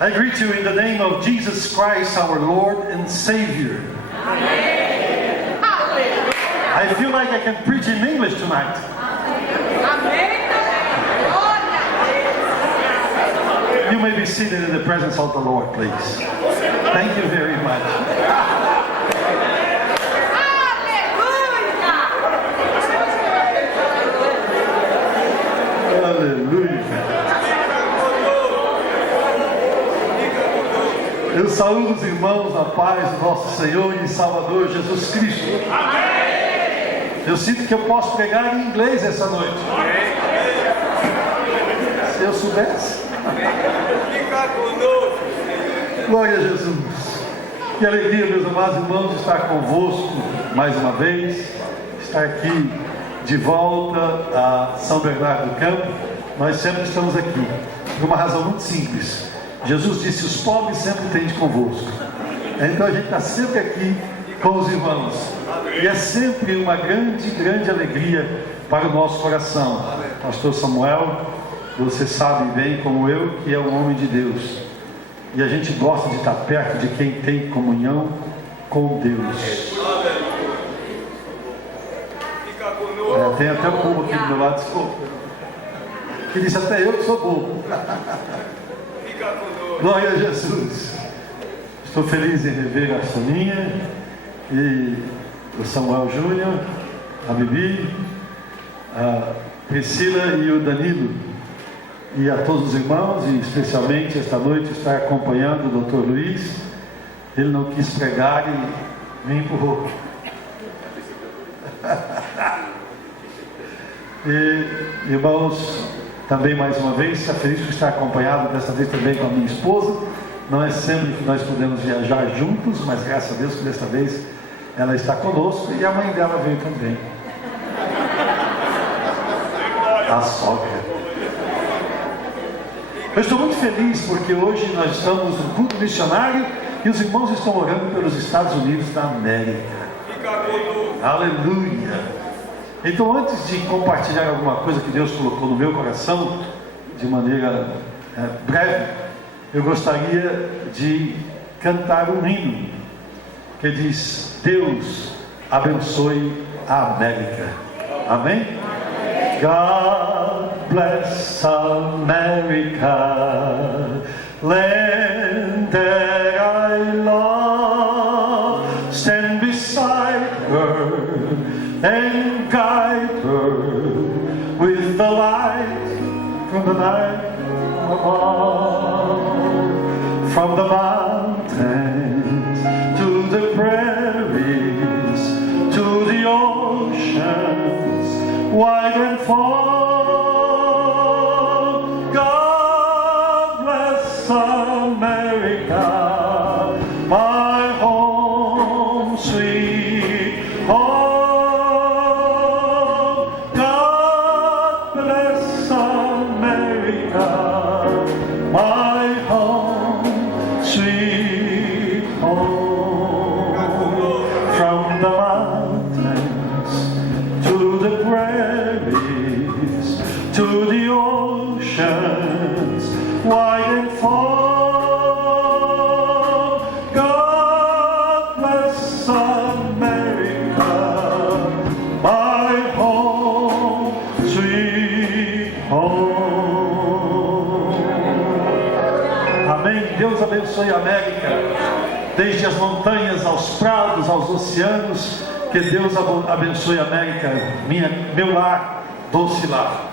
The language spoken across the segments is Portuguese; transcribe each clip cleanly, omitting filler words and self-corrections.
I greet you in the name of Jesus Christ, our Lord and Savior. Amen. I feel like I can preach in English tonight. You may be seated in the presence of the Lord, please. Thank you very much. Aleluia. Eu saúdo os irmãos na paz do nosso Senhor e Salvador Jesus Cristo. Eu sinto que eu posso pregar em inglês essa noite. Se eu soubesse. Glória a Jesus. Que alegria, meus amados irmãos, estar convosco mais uma vez. Estar aqui de volta a São Bernardo do Campo. Nós sempre estamos aqui por uma razão muito simples. Jesus disse: os pobres sempre tende convosco. Então a gente está sempre aqui com os irmãos. E é sempre uma grande alegria para o nosso coração. Pastor Samuel, você sabe bem como eu que é um homem de Deus. E a gente gosta de estar perto de quem tem comunhão com Deus. Tem até o povo aqui do meu lado, desculpa. Que disse: até eu que sou bobo. Glória a Jesus. Estou feliz em rever a Soninha e o Samuel Júnior, a Bibi, a Priscila e o Danilo. E a todos os irmãos, e especialmente esta noite estar acompanhando o Dr. Luiz. Ele não quis pregar e me empurrou. E, irmãos, também mais uma vez, está feliz por estar acompanhado, desta vez também com a minha esposa. Não é sempre que nós podemos viajar juntos, mas graças a Deus que desta vez ela está conosco e a mãe dela veio também. A sogra. Eu estou muito feliz porque hoje nós estamos no culto missionário e os irmãos estão orando pelos Estados Unidos da América. Aleluia! Então, antes de compartilhar alguma coisa que Deus colocou no meu coração, de maneira breve, eu gostaria de cantar um hino que diz: Deus abençoe a América. Amém? God bless America, land that I love. Stand beside her and guide her with the light from the night above. From the mountains to the prairies, to the oceans wide and far. God bless America, my home, sweet home. God bless America, my home, sweet home. From the mountains to the prairies, to the oceans wide and far. God bless America, my home, sweet home. Amém. Deus abençoe a América, desde as montanhas aos prados, aos oceanos. Que Deus abençoe a América, meu lar, doce lar.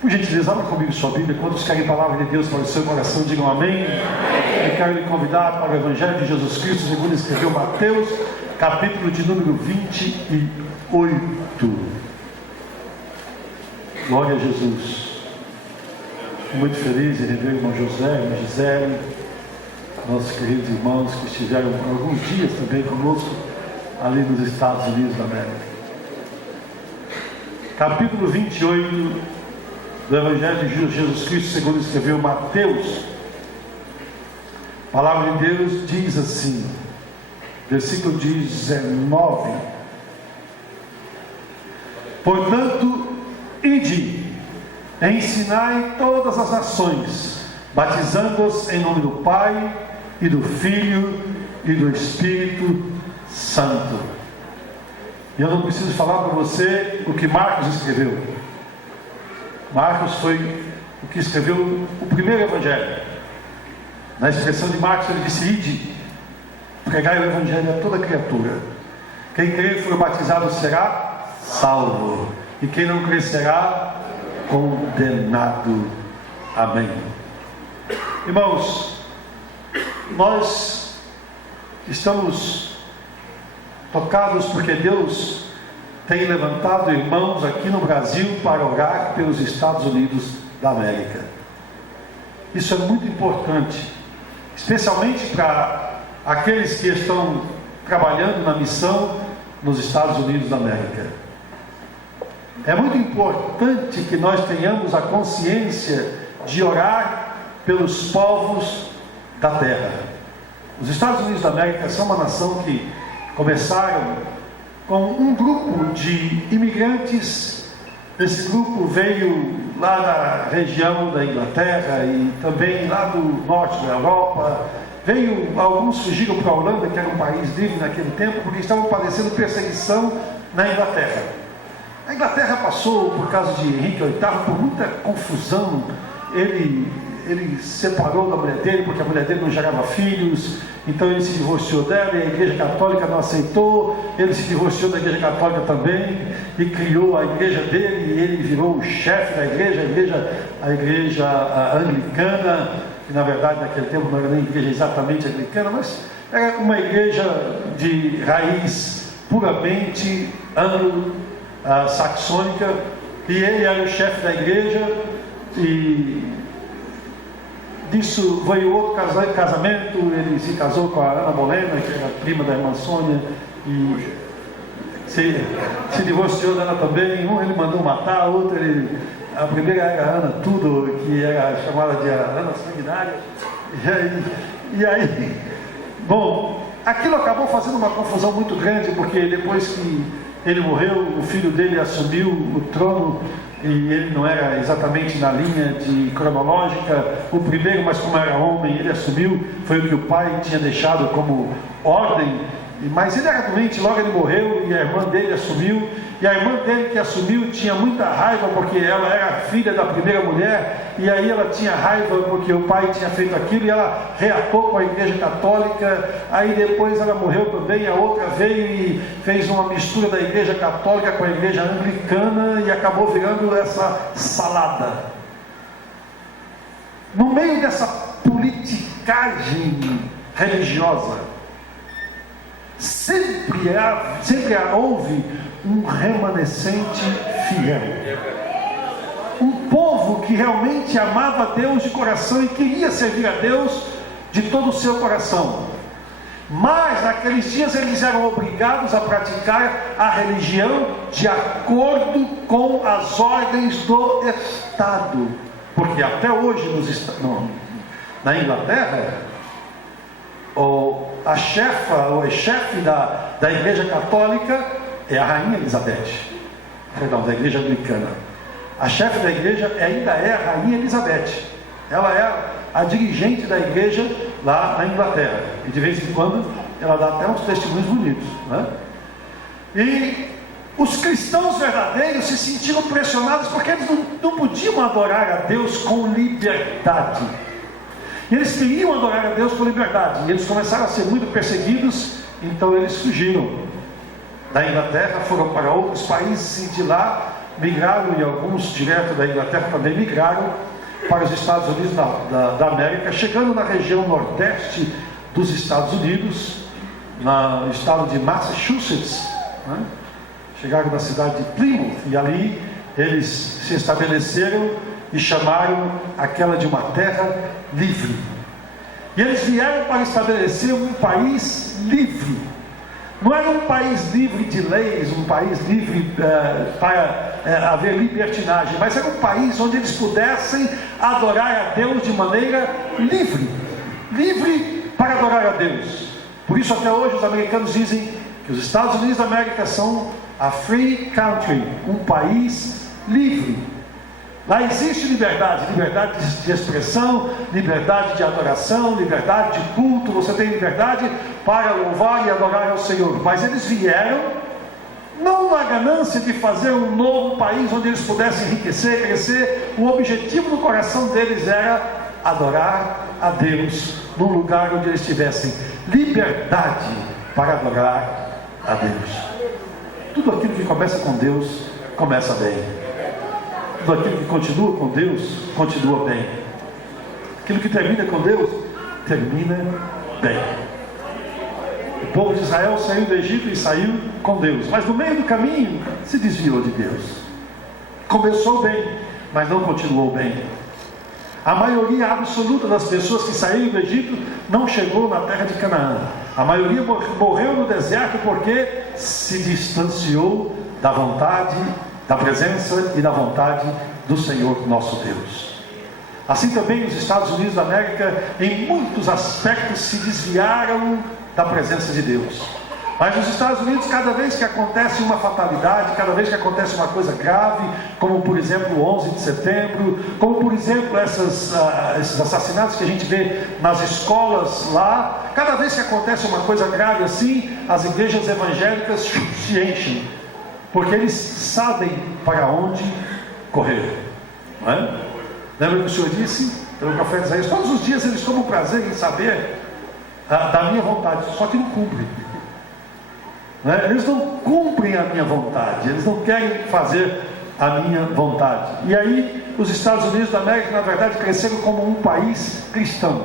Por gentileza, abra comigo sua Bíblia. Quantos querem a palavra de Deus para o seu coração, digam amém. Eu quero lhe convidar para o Evangelho de Jesus Cristo, segundo escreveu Mateus, capítulo de número 28. Glória a Jesus. Muito feliz em rever o irmão José, a irmã Gisele, nossos queridos irmãos que estiveram alguns dias também conosco ali nos Estados Unidos da América. Capítulo 28 do Evangelho de Jesus Cristo, segundo escreveu Mateus. A palavra de Deus diz assim, versículo 19: Portanto, ide ensinai todas as nações, batizando-os em nome do Pai, e do Filho, e do Espírito Santo. E eu não preciso falar para você o que Marcos escreveu. Marcos foi o que escreveu o primeiro evangelho. Na expressão de Marcos, ele disse: ide, pregai o evangelho a toda criatura. Quem crer e for batizado será salvo, e quem não crer será condenado. Amém. Irmãos, nós estamos tocados porque Deus tem levantado irmãos aqui no Brasil para orar pelos Estados Unidos da América. Isso é muito importante, especialmente para aqueles que estão trabalhando na missão nos Estados Unidos da América. É muito importante que nós tenhamos a consciência de orar pelos povos da terra. Os Estados Unidos da América são uma nação que começaram com um grupo de imigrantes. Esse grupo veio lá da região da Inglaterra e também lá do norte da Europa. Alguns fugiram para a Holanda, que era um país livre naquele tempo, porque estavam padecendo perseguição na Inglaterra. A Inglaterra passou, por causa de Henrique VIII, por muita confusão. Ele separou da mulher dele, porque a mulher dele não gerava filhos, então ele se divorciou dela, e a Igreja Católica não aceitou. Ele se divorciou da Igreja Católica também, e criou a igreja dele, e ele virou o chefe da igreja, a igreja anglicana, que na verdade naquele tempo não era nem igreja exatamente anglicana, mas era uma igreja de raiz puramente anglo-saxônica, e ele era o chefe da igreja. E disso veio outro casamento. Ele se casou com a Ana Bolena, que era prima da irmã Sônia, e se divorciou dela também. Um ele mandou matar, outro a primeira era a Ana Tudo, que era chamada de Ana Sanguinária. E aí, bom, aquilo acabou fazendo uma confusão muito grande, porque depois que ele morreu, o filho dele assumiu o trono, e ele não era exatamente na linha cronológica, o primeiro, mas como era homem, ele assumiu. Foi o que o pai tinha deixado como ordem, mas ele era doente, logo ele morreu, e a irmã dele assumiu. E a irmã dele que assumiu tinha muita raiva, porque ela era filha da primeira mulher, e aí ela tinha raiva porque o pai tinha feito aquilo, e ela reatou com a Igreja Católica. Aí depois ela morreu também, a outra veio e fez uma mistura da Igreja Católica com a Igreja Anglicana, e acabou virando essa salada. No meio dessa politicagem religiosa, sempre houve um remanescente fiel, um povo que realmente amava Deus de coração e queria servir a Deus de todo o seu coração. Mas naqueles dias eles eram obrigados a praticar a religião de acordo com as ordens do Estado, porque até hoje na Inglaterra, a chefe da Igreja Católica é a Rainha Elizabeth, da Igreja Anglicana. A chefe da igreja ainda é a Rainha Elizabeth. Ela é a dirigente da igreja lá na Inglaterra, e de vez em quando ela dá até uns testemunhos bonitos, né? E os cristãos verdadeiros se sentiram pressionados, porque eles não podiam adorar a Deus com liberdade. E eles queriam adorar a Deus com liberdade, e eles começaram a ser muito perseguidos. Então eles fugiram da Inglaterra, foram para outros países, e de lá migraram, e alguns direto da Inglaterra também migraram para os Estados Unidos da América, chegando na região nordeste dos Estados Unidos, no estado de Massachusetts, né? Chegaram na cidade de Plymouth, e ali eles se estabeleceram e chamaram aquela de uma terra livre. E eles vieram para estabelecer um país livre. Não era um país livre de leis, um país livre para haver libertinagem, mas era um país onde eles pudessem adorar a Deus de maneira livre, livre para adorar a Deus. Por isso até hoje os americanos dizem que os Estados Unidos da América são a free country, um país livre. Lá existe liberdade de expressão, liberdade de adoração, liberdade de culto, você tem liberdade para louvar e adorar ao Senhor. Mas eles vieram não na ganância de fazer um novo país onde eles pudessem enriquecer, crescer. O objetivo do coração deles era adorar a Deus num lugar onde eles tivessem liberdade para adorar a Deus. Tudo aquilo que começa com Deus, começa bem. Tudo aquilo que continua com Deus, continua bem. Aquilo que termina com Deus, termina bem. O povo de Israel saiu do Egito e saiu com Deus, mas no meio do caminho se desviou de Deus. Começou bem, mas não continuou bem. A maioria absoluta das pessoas que saíram do Egito não chegou na terra de Canaã. A maioria morreu no deserto porque se distanciou da vontade, da presença e da vontade do Senhor nosso Deus. Assim também os Estados Unidos da América, em muitos aspectos, se desviaram da presença de Deus. Mas nos Estados Unidos, cada vez que acontece uma fatalidade, cada vez que acontece uma coisa grave, como por exemplo o 11 de setembro, como por exemplo esses assassinatos que a gente vê nas escolas lá, cada vez que acontece uma coisa grave assim, as igrejas evangélicas se enchem, porque eles sabem para onde correr. Não é? Lembra que o Senhor disse, pelo profeta Isaías, todos os dias eles tomam prazer em saber da minha vontade, só que não cumprem. Eles não cumprem a minha vontade, eles não querem fazer a minha vontade. E aí os Estados Unidos da América, na verdade, cresceram como um país cristão,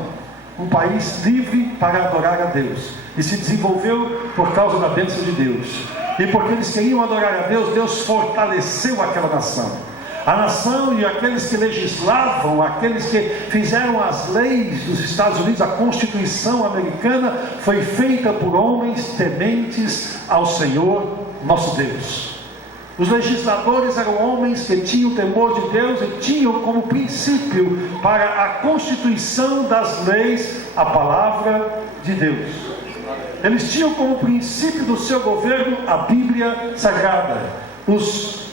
um país livre para adorar a Deus, e se desenvolveu por causa da bênção de Deus. E porque eles queriam adorar a Deus, Deus fortaleceu aquela nação. A nação e aqueles que legislavam, aqueles que fizeram as leis dos Estados Unidos, a Constituição americana, foi feita por homens tementes ao Senhor nosso Deus. Os legisladores eram homens que tinham temor de Deus e tinham como princípio para a constituição das leis a palavra de Deus. Eles tinham como princípio do seu governo a Bíblia Sagrada. Os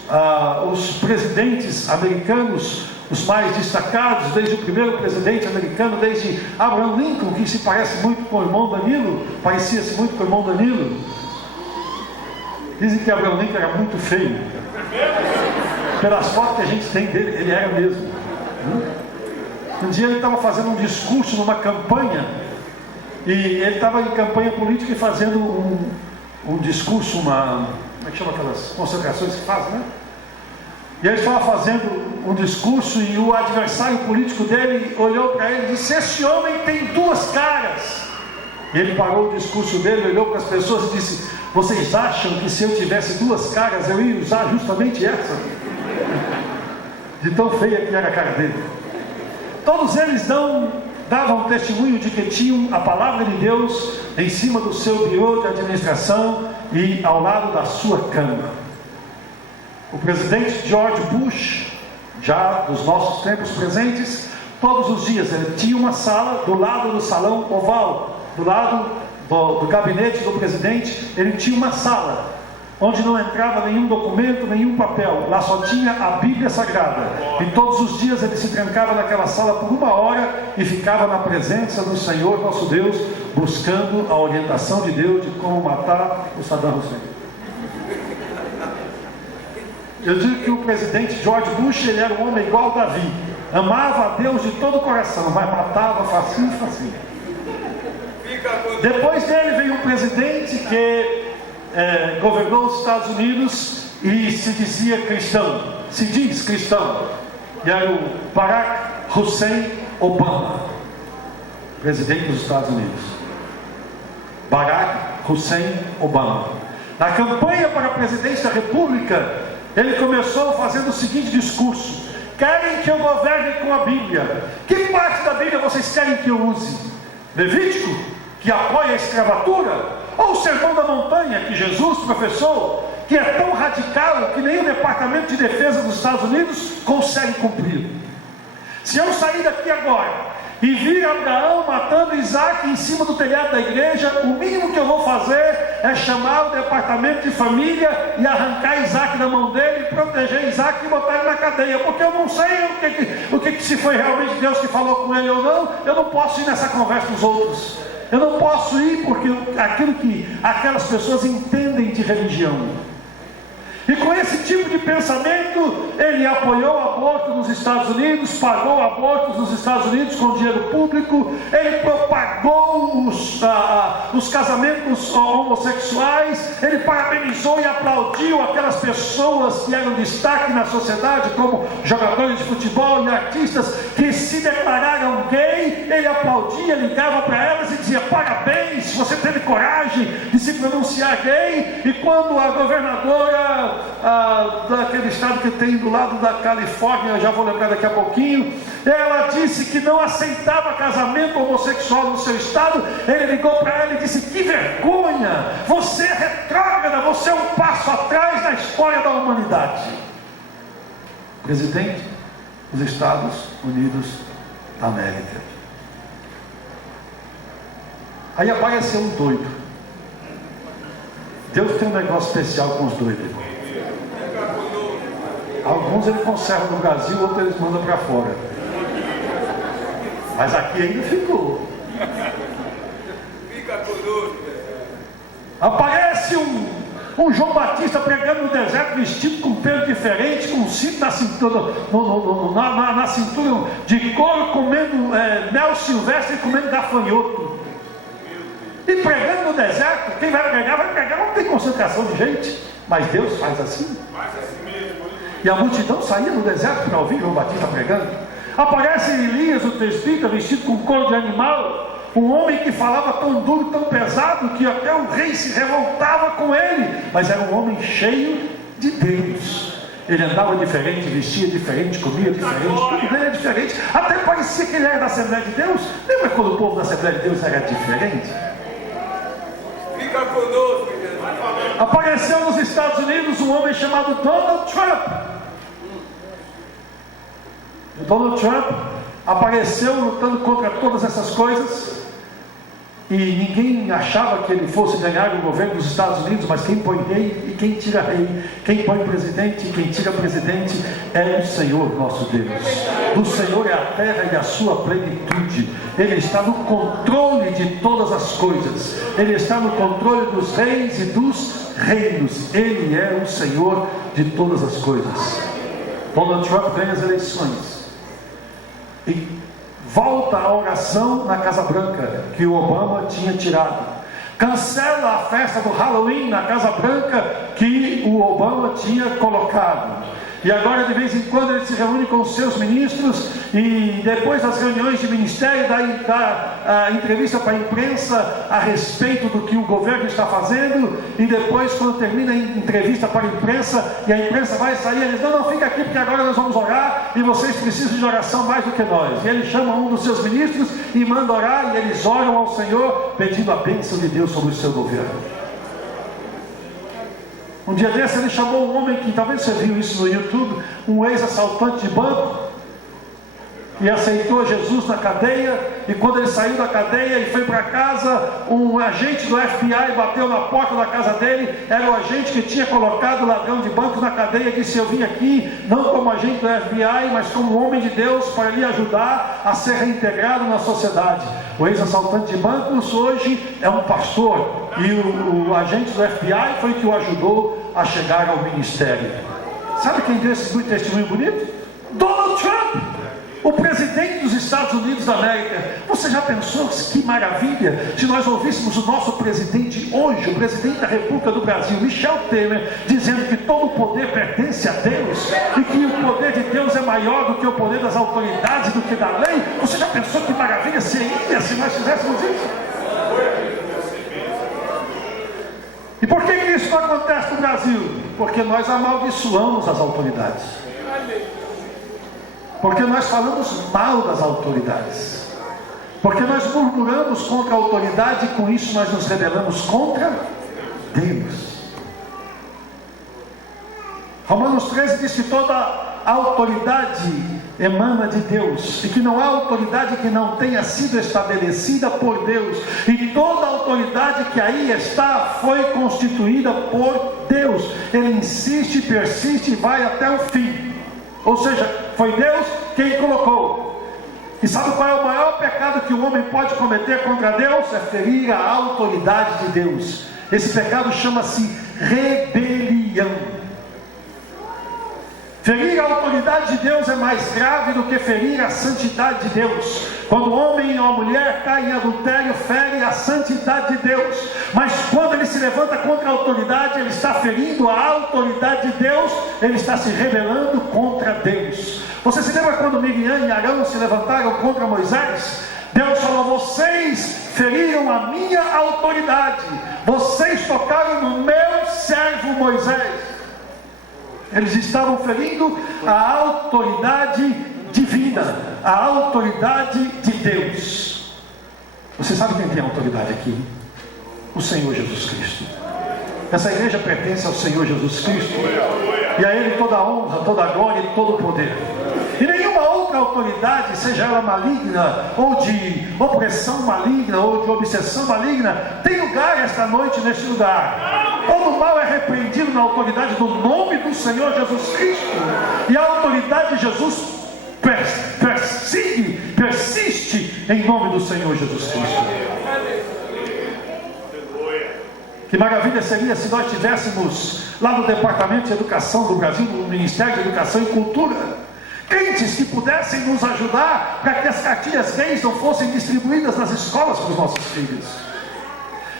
presidentes americanos, os mais destacados, desde o primeiro presidente americano, desde Abraham Lincoln, que se parece muito com o irmão Danilo, parecia-se muito com o irmão Danilo. Dizem que Abraham Lincoln era muito feio. Pelas fotos que a gente tem dele, ele era mesmo. Um dia ele estava fazendo um discurso numa campanha, e ele estava em campanha política e fazendo um discurso, como é que chama aquelas concentrações que faz, né? E ele estava fazendo um discurso e o adversário político dele olhou para ele e disse: esse homem tem duas caras. E ele parou o discurso dele, olhou para as pessoas e disse: vocês acham que se eu tivesse duas caras eu ia usar justamente essa? De tão feia que era a cara dele. Todos eles davam testemunho de que tinham a palavra de Deus em cima do seu birô de administração e ao lado da sua cama. O presidente George Bush, já dos nossos tempos presentes, todos os dias ele tinha uma sala do lado do salão oval, do lado do gabinete do presidente, ele tinha uma sala onde não entrava nenhum documento, nenhum papel, lá só tinha a Bíblia Sagrada. E todos os dias ele se trancava naquela sala por 1 hora e ficava na presença do Senhor nosso Deus, buscando a orientação de Deus de como matar o Saddam Hussein. Eu digo que o presidente George Bush, ele era um homem igual a Davi, amava a Deus de todo o coração, mas matava facinho. Depois dele veio um presidente que governou os Estados Unidos e se dizia cristão, se diz cristão, e era o Barack Hussein Obama, presidente dos Estados Unidos. Barack Hussein Obama. Na campanha para a presidência da República, ele começou fazendo o seguinte discurso: querem que eu governe com a Bíblia? Que parte da Bíblia vocês querem que eu use? Levítico, que apoia a escravatura? Ou o Sermão da Montanha, que Jesus professou, que é tão radical que nem o Departamento de Defesa dos Estados Unidos consegue cumprir? Se eu sair daqui agora e vir Abraão matando Isaac em cima do telhado da igreja, o mínimo que eu vou fazer é chamar o departamento de família e arrancar Isaac da mão dele, proteger Isaac e botar ele na cadeia, porque eu não sei o que se foi realmente Deus que falou com ele ou não. Eu não posso ir nessa conversa dos outros, eu não posso ir porque aquilo que aquelas pessoas entendem de religião. E com esse tipo de pensamento, ele apoiou o aborto nos Estados Unidos, pagou abortos nos Estados Unidos com dinheiro público, ele propagou os casamentos homossexuais, ele parabenizou e aplaudiu aquelas pessoas que eram destaque na sociedade, como jogadores de futebol e artistas que se declararam gay. Ele aplaudia, ligava para elas e dizia: parabéns, você teve coragem de se pronunciar gay. E quando a governadora daquele estado que tem do lado da Califórnia, eu já vou lembrar daqui a pouquinho, ela disse que não aceitava casamento homossexual no seu estado, ele ligou para ela e disse: que vergonha, você é retrógrada, você é um passo atrás na história da humanidade. Presidente dos Estados Unidos da América. Aí apareceu um doido. Deus tem um negócio especial com os doidos. Alguns ele conserva no Brasil, outros eles mandam para fora. Mas aqui ainda ficou. Fica conosco. Aparece um João Batista pregando no deserto, vestido com pelo diferente, com um cinto na cintura, na cintura de couro, comendo mel silvestre e comendo gafanhoto. E pregando no deserto. Quem vai pregar, não tem concentração de gente, mas Deus faz assim. E a multidão saía no deserto para ouvir João Batista pregando. Aparece Elias, o tesbita, vestido com couro de animal, um homem que falava tão duro, tão pesado, que até o rei se revoltava com ele, mas era um homem cheio de Deus. Ele andava diferente, vestia diferente, comia diferente, tudo dele era diferente, até parecia que ele era da Assembleia de Deus. Lembra quando o povo da Assembleia de Deus era diferente? Fica conosco, Jesus. Apareceu nos Estados Unidos um homem chamado Donald Trump. O Donald Trump apareceu lutando contra todas essas coisas, e ninguém achava que ele fosse ganhar o governo dos Estados Unidos, mas quem põe rei e quem tira rei, quem põe presidente e quem tira presidente é o Senhor nosso Deus. Do Senhor é a terra e a sua plenitude. Ele está no controle de todas as coisas, ele está no controle dos reis e dos reinos. Ele é o Senhor de todas as coisas. Donald Trump ganha as eleições e volta a oração na Casa Branca que o Obama tinha tirado. Cancela a festa do Halloween na Casa Branca que o Obama tinha colocado. E agora de vez em quando ele se reúne com os seus ministros, e depois das reuniões de ministério dá entrevista para a imprensa a respeito do que o governo está fazendo, e depois quando termina a entrevista para a imprensa e a imprensa vai sair, ele diz: não, fica aqui porque agora nós vamos orar e vocês precisam de oração mais do que nós. E ele chama um dos seus ministros e manda orar, e eles oram ao Senhor pedindo a bênção de Deus sobre o seu governo. Um dia desse ele chamou um homem que, talvez você viu isso no YouTube, um ex-assaltante de banco, e aceitou Jesus na cadeia. E quando ele saiu da cadeia e foi para casa, um agente do FBI bateu na porta da casa dele. Era o agente que tinha colocado o ladrão de bancos na cadeia, e disse: eu vim aqui não como agente do FBI, mas como homem de Deus, para lhe ajudar a ser reintegrado na sociedade. O ex-assaltante de bancos hoje é um pastor, e o agente do FBI foi que o ajudou a chegar ao ministério. Sabe quem deu esse testemunho bonito? Donald Trump, o presidente dos Estados Unidos da América. Você já pensou que maravilha se nós ouvíssemos o nosso presidente hoje, o presidente da República do Brasil, Michel Temer, dizendo que todo o poder pertence a Deus e que o poder de Deus é maior do que o poder das autoridades, do que da lei? Você já pensou que maravilha seria se nós fizéssemos isso? E por que isso não acontece no Brasil? Porque nós amaldiçoamos as autoridades. Porque nós falamos mal das autoridades. Porque nós murmuramos contra a autoridade, e com isso nós nos rebelamos contra Deus. Romanos 13 diz que toda autoridade emana de Deus, e que não há autoridade que não tenha sido estabelecida por Deus, e toda autoridade que aí está foi constituída por Deus. Ele insiste, persiste e vai até o fim, ou seja, foi Deus quem colocou. E sabe qual é o maior pecado que o homem pode cometer contra Deus? É ferir a autoridade de Deus. Esse pecado chama-se rebelião. Ferir a autoridade de Deus é mais grave do que ferir a santidade de Deus. Quando o homem ou a mulher cai em adultério, fere a santidade de Deus. Mas quando ele se levanta contra a autoridade, ele está ferindo a autoridade de Deus, ele está se rebelando contra Deus. Você se lembra quando Miriam e Arão se levantaram contra Moisés? Deus falou: vocês feriram a minha autoridade, vocês tocaram no meu servo Moisés. Eles estavam ferindo a autoridade divina, a autoridade de Deus. Você sabe quem tem autoridade aqui? O Senhor Jesus Cristo. Essa igreja pertence ao Senhor Jesus Cristo, e a Ele toda a honra, toda a glória e todo o poder. E nenhuma outra autoridade, seja ela maligna, ou de opressão maligna, ou de obsessão maligna, tem lugar esta noite neste lugar. Todo mal é repreendido na autoridade do nome do Senhor Jesus Cristo. E a autoridade de Jesus persiste em nome do Senhor Jesus Cristo. Que maravilha seria se nós tivéssemos lá no Departamento de Educação do Brasil, no Ministério de Educação e Cultura, crentes que pudessem nos ajudar para que as cartilhas gays não fossem distribuídas nas escolas para os nossos filhos.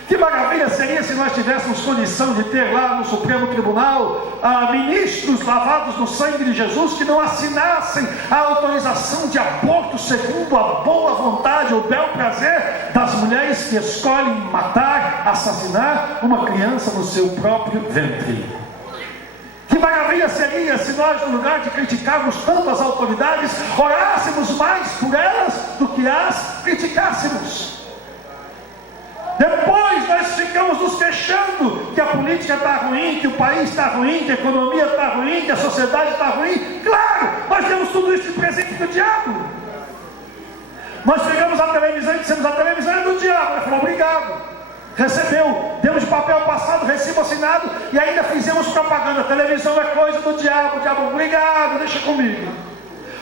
Que maravilha seria se nós tivéssemos condição de ter lá no Supremo Tribunal ministros lavados no sangue de Jesus que não assinassem a autorização de aborto segundo a boa vontade ou bel prazer das mulheres que escolhem matar, assassinar uma criança no seu próprio ventre. Que maravilha seria se nós, no lugar de criticarmos tanto as autoridades, orássemos mais por elas do que as criticássemos. Depois nós ficamos nos queixando que a política está ruim, que o país está ruim, que a economia está ruim, que a sociedade está ruim. Claro, nós temos tudo isso de presente do diabo. Nós pegamos a televisão e dissemos: a televisão é do diabo. Ele falou: obrigado. Recebeu, demos de papel passado, recibo assinado, e ainda fizemos propaganda. A televisão é coisa do diabo. O diabo: obrigado, deixa comigo.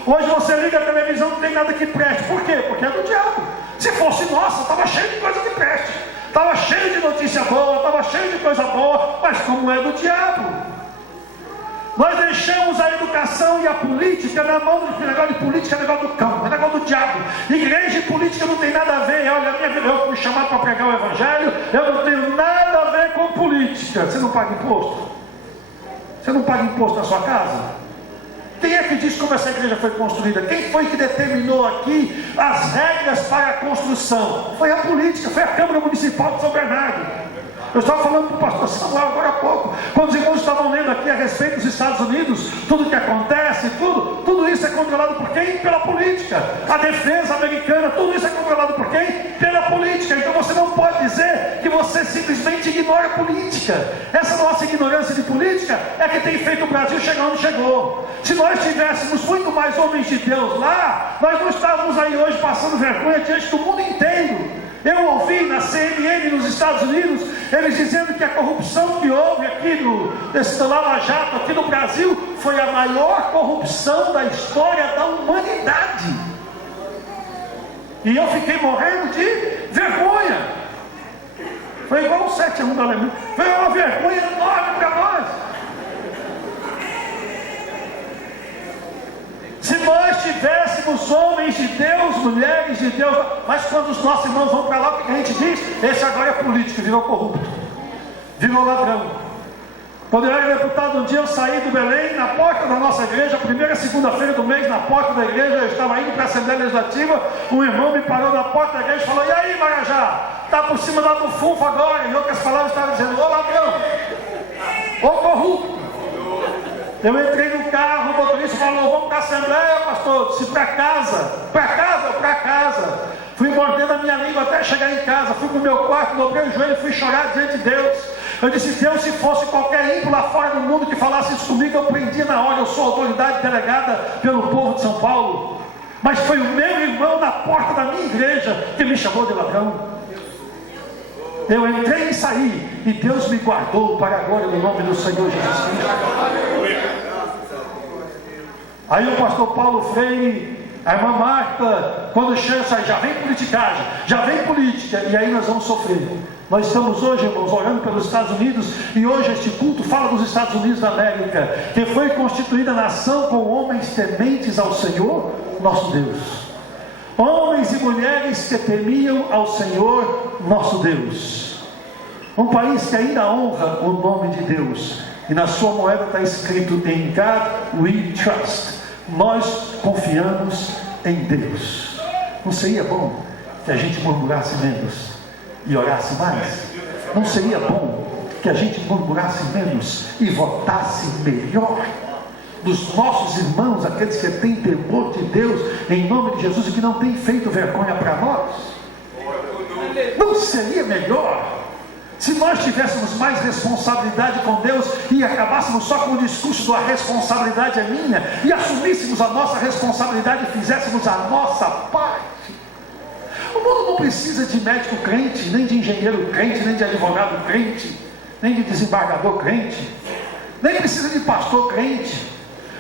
Hoje você liga a televisão, não tem nada que preste. Por quê? Porque é do diabo. Se fosse nossa, estava cheio de coisa que preste, estava cheio de notícia boa, estava cheio de coisa boa, mas como é do diabo. Nós deixamos a educação e a política na mão do negócio de política, é negócio do cão, é negócio do diabo. Igreja e política não tem nada a ver. Olha, eu fui chamado para pregar o evangelho, eu não tenho nada a ver com política. Você não paga imposto? Você não paga imposto na sua casa? Quem é que diz como essa igreja foi construída? Quem foi que determinou aqui as regras para a construção? Foi a política, foi a Câmara Municipal de São Bernardo. Eu estava falando para o pastor Samuel agora há pouco, quando os irmãos estavam lendo aqui a respeito dos Estados Unidos, tudo que acontece, tudo isso é controlado por quem? Pela política. A defesa americana, tudo isso é controlado por quem? Pela política. Então você não pode dizer que você simplesmente ignora a política. Essa nossa ignorância de política é que tem feito o Brasil chegar onde chegou. Se nós tivéssemos muito mais homens de Deus lá, nós não estávamos aí hoje passando vergonha diante do mundo inteiro. Eu ouvi na CNN nos Estados Unidos, eles dizendo que a corrupção que houve aqui desse Lava Jato aqui no Brasil foi a maior corrupção da história da humanidade. E eu fiquei morrendo de vergonha. Foi igual o 7-1 da Alemanha. Foi uma vergonha enorme para nós. Se nós tivéssemos homens de Deus, mulheres de Deus, mas quando os nossos irmãos vão para lá, o que a gente diz? Esse agora é político, virou corrupto, virou ladrão. Quando eu era deputado, um dia eu saí do Belém, na porta da nossa igreja, primeira segunda-feira do mês, na porta da igreja, eu estava indo para a Assembleia Legislativa, um irmão me parou na porta da igreja e falou: e aí, Marajá, está por cima lá do funfo agora? Em outras palavras, estava dizendo: ô ladrão, ô corrupto. Eu entrei no carro, o motorista falou: vamos para a Assembleia, pastor. Eu disse: para casa, para casa. Fui mordendo a minha língua até chegar em casa. Fui para o meu quarto, dobrei o joelho e fui chorar diante de Deus. Eu disse: Deus, se fosse qualquer ímpio lá fora do mundo que falasse isso comigo, eu prendia na hora. Eu sou autoridade delegada pelo povo de São Paulo. Mas foi o meu irmão na porta da minha igreja que me chamou de ladrão. Eu entrei e saí, e Deus me guardou para a glória do nome do Senhor Jesus Cristo. Aí o pastor Paulo Freire, a irmã Marta, quando chega, sai, já vem politicagem, já vem política, e aí nós vamos sofrer. Nós estamos hoje, irmãos, orando pelos Estados Unidos, e hoje este culto fala dos Estados Unidos da América, que foi constituída nação com homens tementes ao Senhor, nosso Deus. Homens e mulheres que temiam ao Senhor, nosso Deus. Um país que ainda honra o nome de Deus, e na sua moeda está escrito: "In God we trust", nós confiamos em Deus. Não seria bom que a gente murmurasse menos e orasse mais? Não seria bom que a gente murmurasse menos e votasse melhor dos nossos irmãos, aqueles que têm temor de Deus, em nome de Jesus, e que não têm feito vergonha para nós? Não seria melhor se nós tivéssemos mais responsabilidade com Deus e acabássemos só com o discurso da responsabilidade é minha, e assumíssemos a nossa responsabilidade e fizéssemos a nossa parte? O mundo não precisa de médico crente, nem de engenheiro crente, nem de advogado crente, nem de desembargador crente, nem precisa de pastor crente.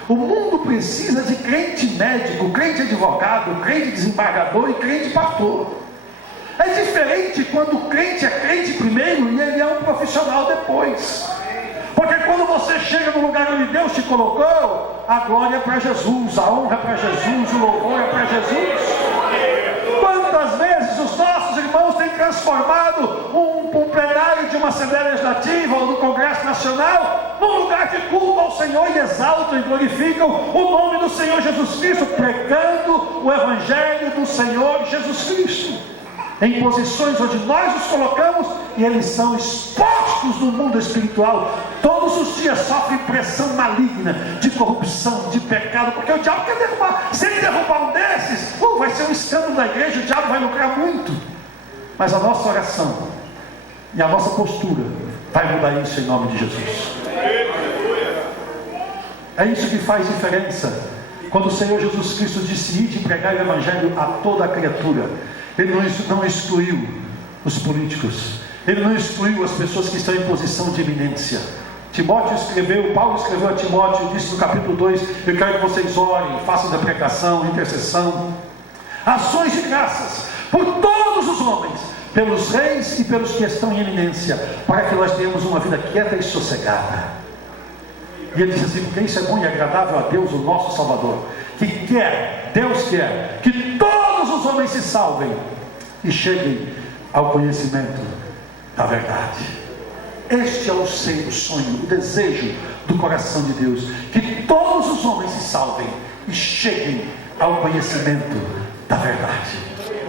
O mundo precisa de crente médico, crente advogado, crente desembargador e crente pastor. É diferente quando o crente é crente primeiro e ele é um profissional depois. Porque quando você chega no lugar onde Deus te colocou, a glória é para Jesus, a honra é para Jesus, o louvor é para Jesus. Quantas vezes os nossos irmãos têm transformado um plenário de uma Assembleia Legislativa ou do Congresso Nacional num lugar de culto ao Senhor, e exaltam e glorificam o nome do Senhor Jesus Cristo, pregando o Evangelho do Senhor Jesus Cristo, em posições onde nós os colocamos, e eles são expostos no mundo espiritual. Todos os dias sofrem pressão maligna de corrupção, de pecado, porque o diabo quer derrubar. Se ele derrubar um desses, vai ser um escândalo da igreja, o diabo vai lucrar muito. Mas a nossa oração e a nossa postura vai mudar isso em nome de Jesus. É isso que faz diferença. Quando o Senhor Jesus Cristo disse: "Ide pregar o Evangelho a toda a criatura", Ele não excluiu os políticos, Ele não excluiu as pessoas que estão em posição de eminência. Paulo escreveu a Timóteo, disse no capítulo 2: "Eu quero que vocês orem, façam deprecação, intercessão, ações de graças por todos os homens, pelos reis e pelos que estão em eminência, para que nós tenhamos uma vida quieta e sossegada." E ele diz assim: porque isso é bom e agradável a Deus, o nosso Salvador, Deus quer que todos os homens se salvem e cheguem ao conhecimento da verdade. Este é o sonho, o desejo do coração de Deus, que todos os homens se salvem e cheguem ao conhecimento da verdade.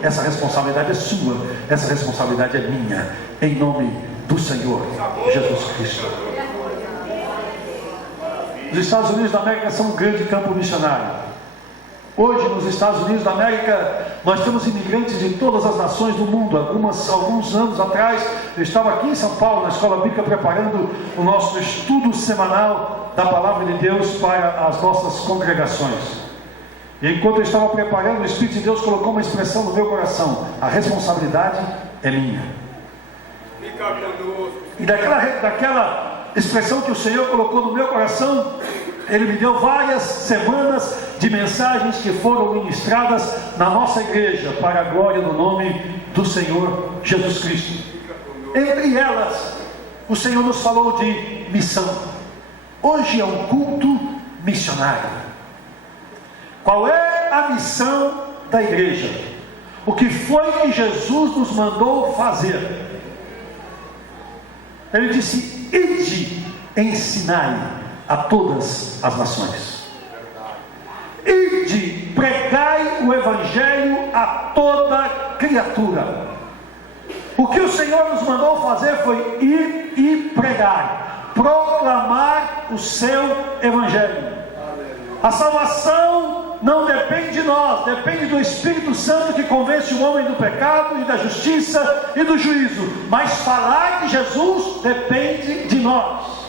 Essa responsabilidade é sua, essa responsabilidade é minha, em nome do Senhor Jesus Cristo. Os Estados Unidos da América são um grande campo missionário. Hoje, nos Estados Unidos da América, nós temos imigrantes de todas as nações do mundo. Alguns anos atrás, eu estava aqui em São Paulo, na Escola Bíblica, preparando o nosso estudo semanal da Palavra de Deus para as nossas congregações. E enquanto eu estava preparando, o Espírito de Deus colocou uma expressão no meu coração: a responsabilidade é minha. E daquela expressão que o Senhor colocou no meu coração, Ele me deu várias semanas de mensagens que foram ministradas na nossa igreja, para a glória do nome do Senhor Jesus Cristo. Entre elas, o Senhor nos falou de missão. Hoje é um culto missionário. Qual é a missão da igreja? O que foi que Jesus nos mandou fazer? Ele disse: "Ide, ensinai a todas as nações." Ide, pregai o Evangelho a toda criatura. O que o Senhor nos mandou fazer foi ir e pregar, proclamar o seu Evangelho. A salvação não depende depende de nós, depende do Espírito Santo que convence o homem do pecado e da justiça e do juízo. Mas falar de Jesus depende de nós.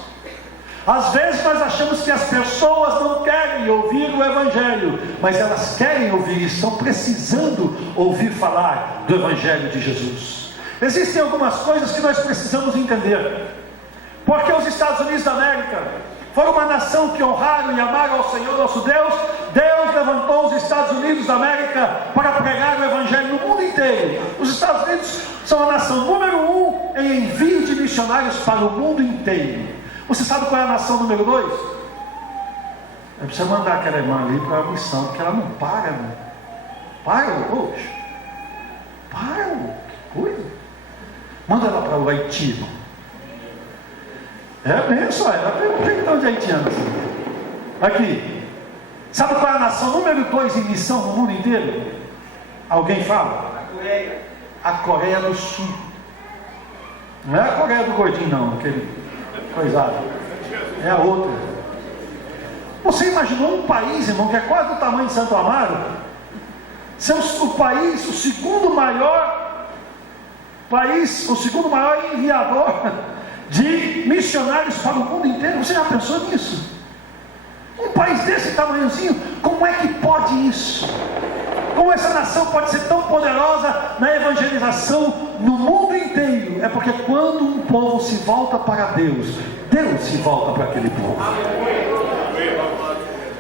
Às vezes nós achamos que as pessoas não querem ouvir o Evangelho, mas elas querem ouvir e estão precisando ouvir falar do Evangelho de Jesus. Existem algumas coisas que nós precisamos entender. Porque os Estados Unidos da América foram uma nação que honraram e amaram ao Senhor nosso Deus. Deus levantou os Estados Unidos da América para pregar o Evangelho no mundo inteiro. Os Estados Unidos são a nação número 1 em envio de missionários para o mundo inteiro. Você sabe qual é a nação número 2? É preciso mandar aquela irmã ali para a missão, porque ela não para, né? Para, hoje. Para, que coisa. Manda ela para o Haiti, irmão. É bem só, ela tem um peitão de haitiano assim. Aqui. Sabe qual é a nação número 2 em missão no mundo inteiro? Alguém fala? A Coreia. A Coreia do Sul. Não é a Coreia do Gordinho, não, aquele coisado. É a outra. Você imaginou um país, irmão, que é quase do tamanho de Santo Amaro? Ser o país, o segundo maior enviador de missionários para o mundo inteiro. Você já pensou nisso? Um país desse tamanhozinho, como é que pode isso? Como essa nação pode ser tão poderosa na evangelização no mundo inteiro? É porque quando um povo se volta para Deus, Deus se volta para aquele povo.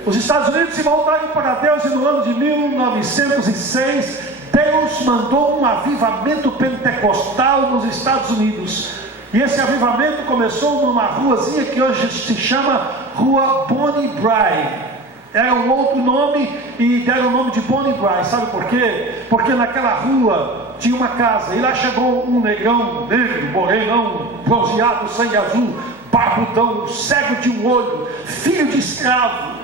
Os Estados Unidos se voltaram para Deus e no ano de 1906 Deus mandou um avivamento pentecostal nos Estados Unidos. E esse avivamento começou numa ruazinha que hoje se chama Rua Bonnie Brae. Era um outro nome e deram o nome de Bonnie Brae. Sabe por quê? Porque naquela rua tinha uma casa e lá chegou um negão, negro, morenão, bronzeado, sangue azul, barbudão, cego de um olho, filho de escravo.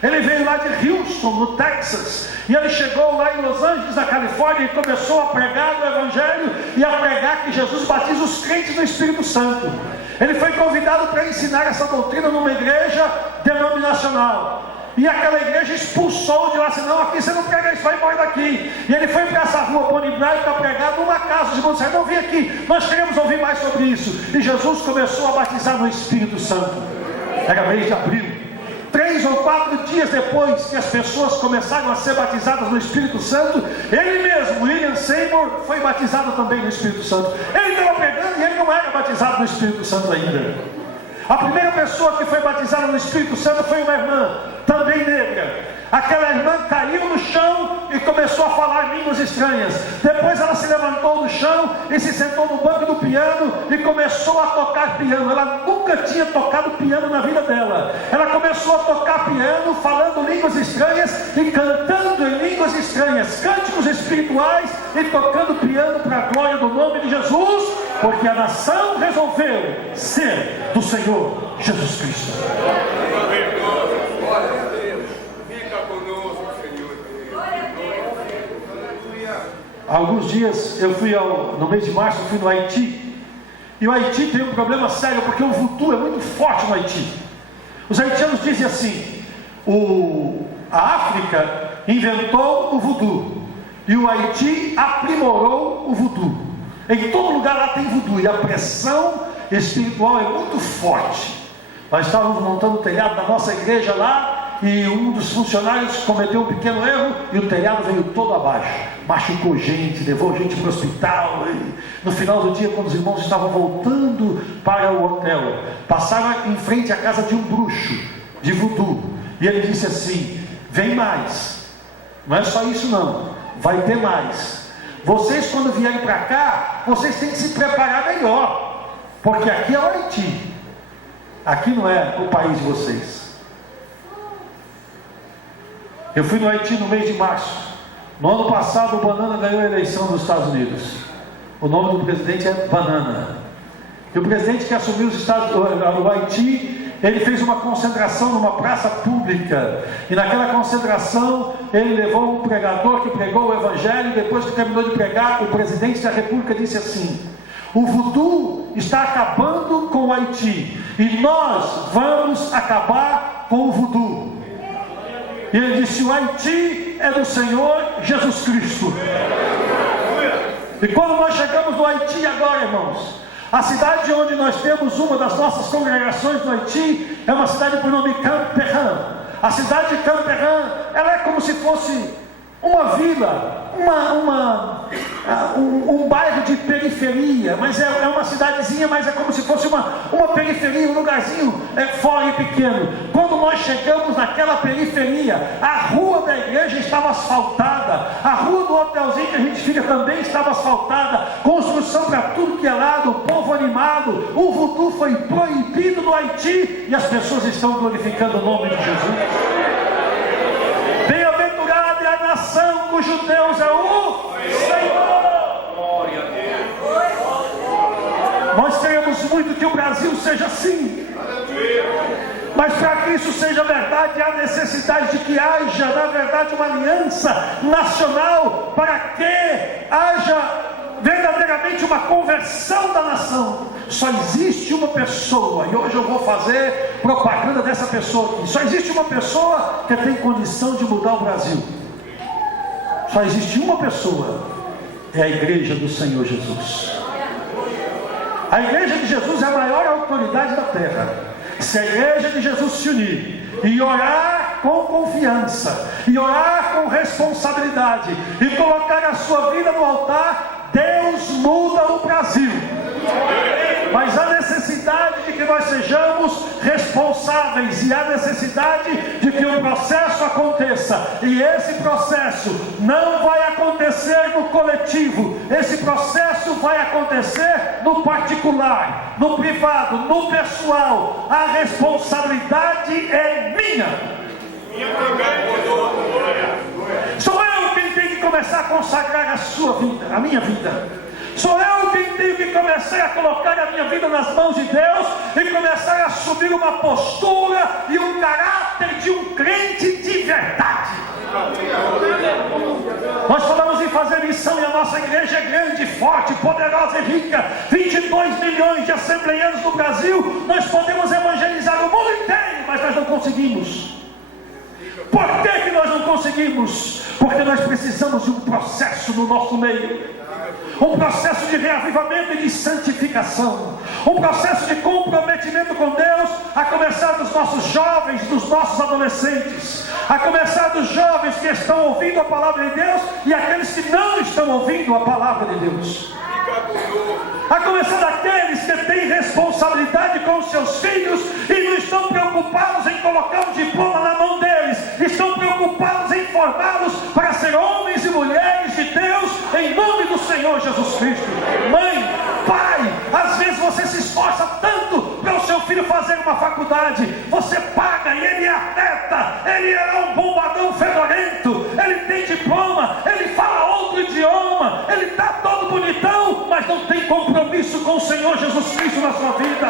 Ele veio lá de Houston, no Texas, e ele chegou lá em Los Angeles, na Califórnia, e começou a pregar o Evangelho e a pregar que Jesus batiza os crentes no Espírito Santo. Ele foi convidado para ensinar essa doutrina numa igreja denominacional. E aquela igreja expulsou de lá, assim, não, aqui você não prega isso, vai embora daqui. E ele foi para essa rua Bonnie Brae para pregar numa casa. Os irmãos disseram, não, vem aqui, nós queremos ouvir mais sobre isso. E Jesus começou a batizar no Espírito Santo. Era mês de abril. 3 ou 4 dias depois que as pessoas começaram a ser batizadas no Espírito Santo, ele mesmo, William Seymour, foi batizado também no Espírito Santo. Ele estava pregando e ele não era batizado no Espírito Santo ainda. A primeira pessoa que foi batizada no Espírito Santo foi uma irmã, também negra. Aquela irmã caiu no chão e começou a falar línguas estranhas. Depois ela se levantou do chão e se sentou no banco do piano e começou a tocar piano. Ela nunca tinha tocado piano na vida dela. Ela começou a tocar piano, falando línguas estranhas e cantando em línguas estranhas, cânticos espirituais e tocando piano para a glória do nome de Jesus, porque a nação resolveu ser do Senhor Jesus Cristo. Há alguns dias eu fui no mês de março, eu fui no Haiti. E o Haiti tem um problema sério, porque o voodoo é muito forte no Haiti. Os haitianos dizem assim: a África inventou o voodoo e o Haiti aprimorou o voodoo. Em todo lugar lá tem voodoo e a pressão espiritual é muito forte. Nós estávamos montando o telhado da nossa igreja lá, e um dos funcionários cometeu um pequeno erro e o telhado veio todo abaixo, machucou gente, levou gente para o hospital. E no final do dia, quando os irmãos estavam voltando para o hotel, passaram em frente à casa de um bruxo de voodoo, e ele disse assim: vem mais, não é só isso não, vai ter mais. Vocês, quando vierem para cá, vocês têm que se preparar melhor, porque aqui é o Haiti, aqui não é o país de vocês. Eu fui no Haiti no mês de março. No ano passado o Banana ganhou a eleição dos Estados Unidos. O nome do presidente é Banana. E o presidente que assumiu o Haiti, ele fez uma concentração numa praça pública. E naquela concentração ele levou um pregador que pregou o Evangelho. E depois que terminou de pregar, o presidente da República disse assim: o voodoo está acabando com o Haiti, e nós vamos acabar com o voodoo. E ele disse: o Haiti é do Senhor Jesus Cristo. E quando nós chegamos no Haiti agora, irmãos, a cidade onde nós temos uma das nossas congregações no Haiti é uma cidade por nome Camp-Perrin. A cidade de Camp-Perrin, ela é como se fosse uma vila, um bairro de periferia, mas é uma cidadezinha, mas é como se fosse uma periferia, um lugarzinho fora e pequeno. Quando nós chegamos naquela periferia, a rua da igreja estava asfaltada, a rua do hotelzinho que a gente fica também estava asfaltada, construção para tudo que é lado, o povo animado, o voodoo foi proibido no Haiti e as pessoas estão glorificando o nome de Jesus. Bem-aventurada é a nação cujo Deus é o Senhor. Glória a Deus. Nós queremos muito que o Brasil seja assim, mas para que isso seja verdade, há necessidade de que haja, na verdade, uma aliança nacional para que haja verdadeiramente uma conversão da nação. Só existe uma pessoa, e hoje eu vou fazer propaganda dessa pessoa aqui. Só existe uma pessoa que tem condição de mudar o Brasil. Só existe uma pessoa, é a igreja do Senhor Jesus. A igreja de Jesus é a maior autoridade da terra. Se a igreja de Jesus se unir e orar com confiança, e orar com responsabilidade, e colocar a sua vida no altar, Deus muda o Brasil. Mas há necessidade de que nós sejamos responsáveis, e há necessidade de que um processo aconteça, e esse processo não vai acontecer no coletivo, esse processo vai acontecer no particular, no privado, no pessoal. A responsabilidade é minha. Sou eu quem tem que começar a consagrar a sua vida, a minha vida. Sou eu quem tenho que começar a colocar a minha vida nas mãos de Deus e começar a assumir uma postura e um caráter de um crente de verdade. Nós falamos em fazer missão e a nossa igreja é grande, forte, poderosa e rica. 22 milhões de assembleianos no Brasil. Nós podemos evangelizar o mundo inteiro, mas nós não conseguimos. Por que nós não conseguimos? Porque nós precisamos de um processo no nosso meio. Um processo de reavivamento e de santificação, um processo de comprometimento com Deus, a começar dos nossos jovens, dos nossos adolescentes, a começar dos jovens que estão ouvindo a palavra de Deus e aqueles que não estão ouvindo a palavra de Deus, a começar daqueles que têm responsabilidade com seus filhos e não estão preocupados em colocar um diploma na mão deles, estão preocupados em formá-los para ser homens e mulheres de Deus em nome do Senhor Jesus Cristo. Mãe, pai, às vezes você se esforça tanto para o seu filho fazer uma faculdade, você paga e ele é atleta, ele é um bombadão fedorento, ele tem diploma, ele fala outro idioma, ele está todo bonitão, mas não tem compromisso com o Senhor Jesus Cristo na sua vida.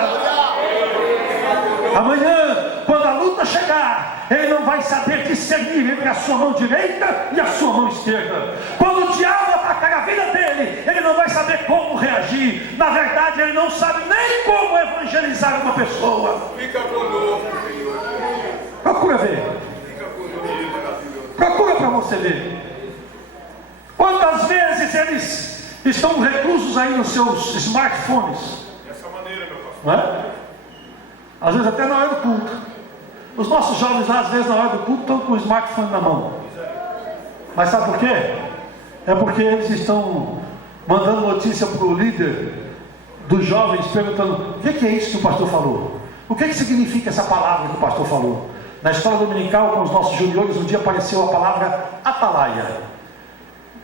Amanhã, quando a luta chegar, ele não vai saber discernir entre a sua mão direita e a sua mão esquerda. Quando o diabo atacar a vida dele, ele não vai saber como reagir. Na verdade, ele não sabe nem como evangelizar uma pessoa. Fica conosco, Senhor. Procura ver. Fica conosco. Procura para você ver. Quantas vezes eles estão reclusos aí nos seus smartphones? Dessa maneira, meu pastor. Não é? Às vezes até na hora do culto. Os nossos jovens lá, às vezes na hora do culto, estão com o smartphone na mão. Mas sabe por quê? É porque eles estão mandando notícia para o líder dos jovens, perguntando: o que é isso que o pastor falou? O que significa essa palavra que o pastor falou? Na escola dominical, com os nossos juniores, um dia apareceu a palavra atalaia.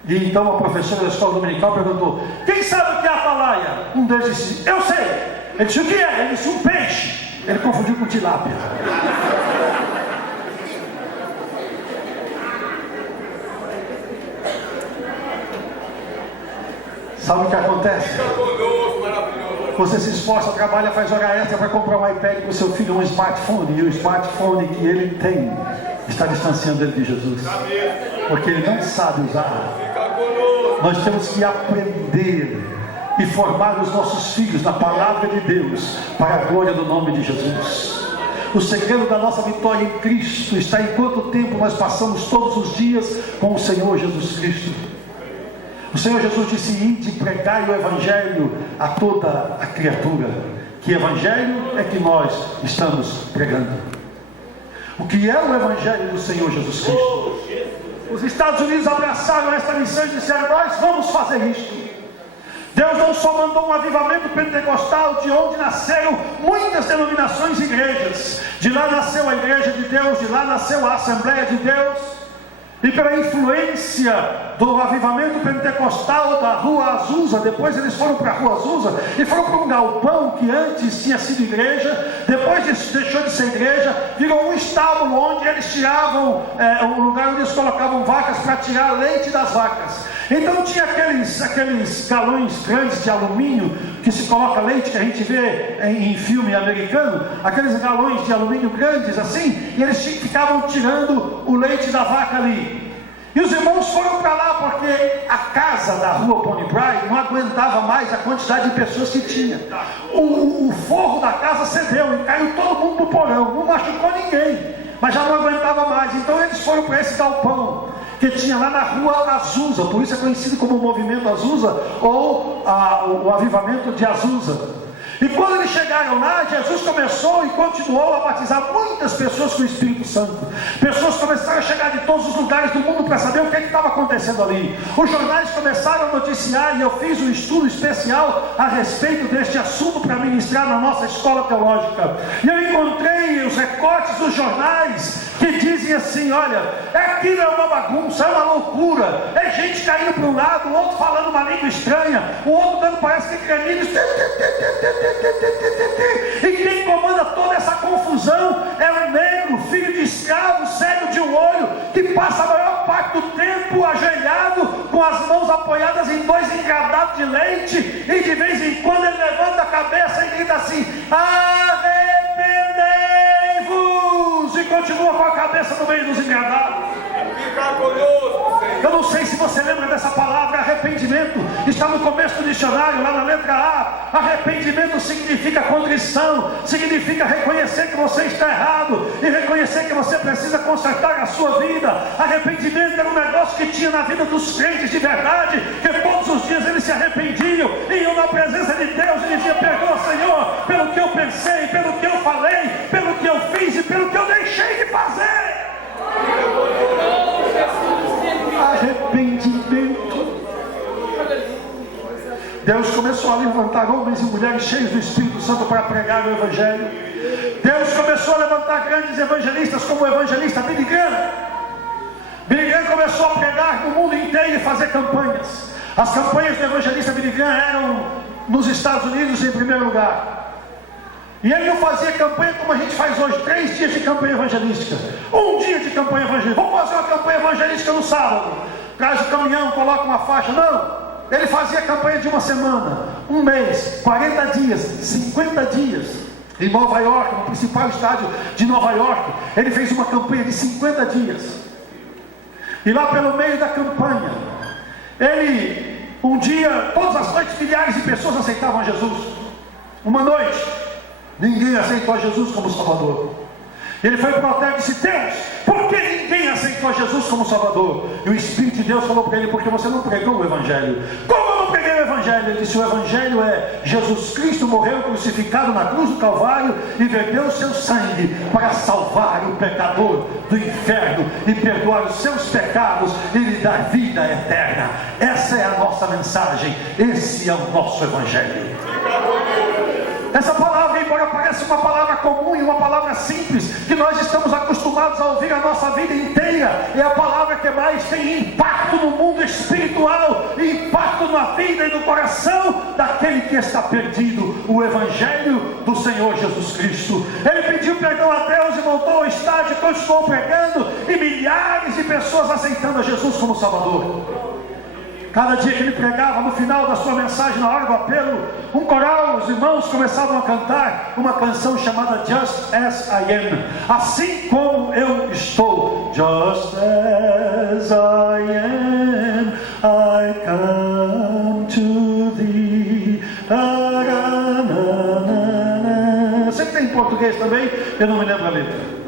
E então a professora da escola dominical perguntou: quem sabe o que é atalaia? Um deles disse: eu sei. Ele disse: o que é? Ele disse: um peixe. Ele confundiu com tilápia. Sabe o que acontece? Fica conosco, maravilhoso. Você se esforça, trabalha, faz hora extra para comprar um iPad para o seu filho, um smartphone, e o smartphone que ele tem está distanciando ele de Jesus, porque ele não sabe usar. Fica conosco. Nós temos que aprender e formar os nossos filhos na palavra de Deus, para a glória do nome de Jesus. O segredo da nossa vitória em Cristo está em quanto tempo nós passamos todos os dias com o Senhor Jesus Cristo. O Senhor Jesus disse: ide pregai o Evangelho a toda a criatura. Que Evangelho é que nós estamos pregando? O que é o Evangelho do Senhor Jesus Cristo? Os Estados Unidos abraçaram esta missão e disseram: nós vamos fazer isto. Deus não só mandou um avivamento pentecostal, de onde nasceram muitas denominações e igrejas. De lá nasceu a Igreja de Deus, de lá nasceu a Assembleia de Deus. E pela influência do avivamento pentecostal da Rua Azusa, depois eles foram para a Rua Azusa e foram para um galpão que antes tinha sido igreja, depois deixou de ser igreja, virou um estábulo onde eles tiravam, um lugar onde eles colocavam vacas para tirar leite das vacas. Então tinha aqueles galões grandes de alumínio que se coloca leite, que a gente vê em filme americano, aqueles galões de alumínio grandes assim, e eles ficavam tirando o leite da vaca ali. E os irmãos foram para lá porque a casa da Rua Pony Bryant não aguentava mais a quantidade de pessoas que tinha. O forro da casa cedeu e caiu todo mundo para o porão, não machucou ninguém, mas já não aguentava mais. Então eles foram para esse galpão que tinha lá na Rua Azusa, por isso é conhecido como o Movimento Azusa, ou o Avivamento de Azusa. E quando eles chegaram lá, Jesus começou e continuou a batizar muitas pessoas com o Espírito Santo. Pessoas começaram a chegar de todos os lugares do mundo para saber o que estava acontecendo ali. Os jornais começaram a noticiar, e eu fiz um estudo especial a respeito deste assunto para ministrar na nossa escola teológica. E eu encontrei os recortes dos jornais que dizem assim: olha, aquilo é uma bagunça, é uma loucura, é gente caindo para um lado, o outro falando uma língua estranha, o outro dando parece que cremidos. E quem comanda toda essa confusão é um negro, filho de escravo, cego de um olho, que passa a maior parte do tempo ajoelhado, com as mãos apoiadas em 2 engradados de leite, e de vez em quando ele levanta a cabeça e grita assim: arrependei-vos, e continua com a cabeça no meio dos engradados. Fica conosco, Senhor. Eu não sei se você lembra dessa palavra arrependimento, está no começo do dicionário, lá na letra A. Arrependimento significa contrição, significa reconhecer que você está errado e reconhecer que você precisa consertar a sua vida. Arrependimento era um negócio que tinha na vida dos crentes de verdade, que todos os dias eles se arrependiam, iam na presença de Deus e diziam: perdoa, Senhor, pelo que eu pensei, pelo que eu falei, pelo que eu fiz e pelo que eu deixei de fazer. Arrependimento. Deus começou a levantar homens e mulheres cheios do Espírito Santo para pregar o Evangelho. Deus começou a levantar grandes evangelistas, como o evangelista Billy Graham. Billy Graham começou a pregar no mundo inteiro e fazer campanhas. As campanhas do evangelista Billy Graham eram nos Estados Unidos em primeiro lugar. E ele não fazia campanha como a gente faz hoje, 3 dias de campanha evangelística, 1 dia de campanha evangelística. Vamos fazer uma campanha evangelística no sábado, traz o caminhão, coloca uma faixa. Não, ele fazia campanha de 1 semana, 1 mês, 40 dias, 50 dias. Em Nova York, no principal estádio de Nova York, ele fez uma campanha de 50 dias. E lá pelo meio da campanha, ele, um dia, todas as noites, milhares de pessoas aceitavam Jesus. Uma noite, ninguém aceitou a Jesus como Salvador. Ele foi para o altar e disse: Deus, por que ninguém aceitou a Jesus como Salvador? E o Espírito de Deus falou para ele: porque você não pregou o Evangelho. Como eu não preguei o Evangelho? Ele disse: o Evangelho é Jesus Cristo morreu crucificado na cruz do Calvário e verteu o seu sangue para salvar o pecador do inferno e perdoar os seus pecados e lhe dar vida eterna. Essa é a nossa mensagem, esse é o nosso Evangelho. Essa palavra, embora pareça uma palavra comum e uma palavra simples, que nós estamos acostumados a ouvir a nossa vida inteira, é a palavra que mais tem impacto no mundo espiritual, impacto na vida e no coração daquele que está perdido, o Evangelho do Senhor Jesus Cristo. Ele pediu perdão a Deus e voltou ao estádio, continuou pregando, e milhares de pessoas aceitando a Jesus como Salvador. Cada dia que ele pregava, no final da sua mensagem, na hora do apelo, um coral, os irmãos começavam a cantar uma canção chamada Just As I Am, assim como eu estou. Just as I am, I come to thee. Eu sei que tem em português. português também, eu não me lembro a letra.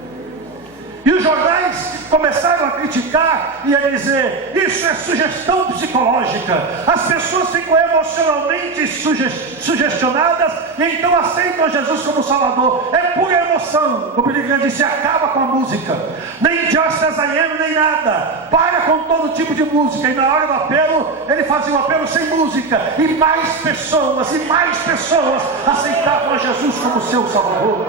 E os jornais começaram a criticar e a dizer: isso é sugestão psicológica. As pessoas ficam emocionalmente sugestionadas e então aceitam Jesus como Salvador. É pura emoção. O Billy Graham disse: acaba com a música. Nem Just As I Am, nem nada. Para com todo tipo de música. E na hora do apelo, ele fazia um apelo sem música. E mais pessoas aceitavam a Jesus como seu Salvador.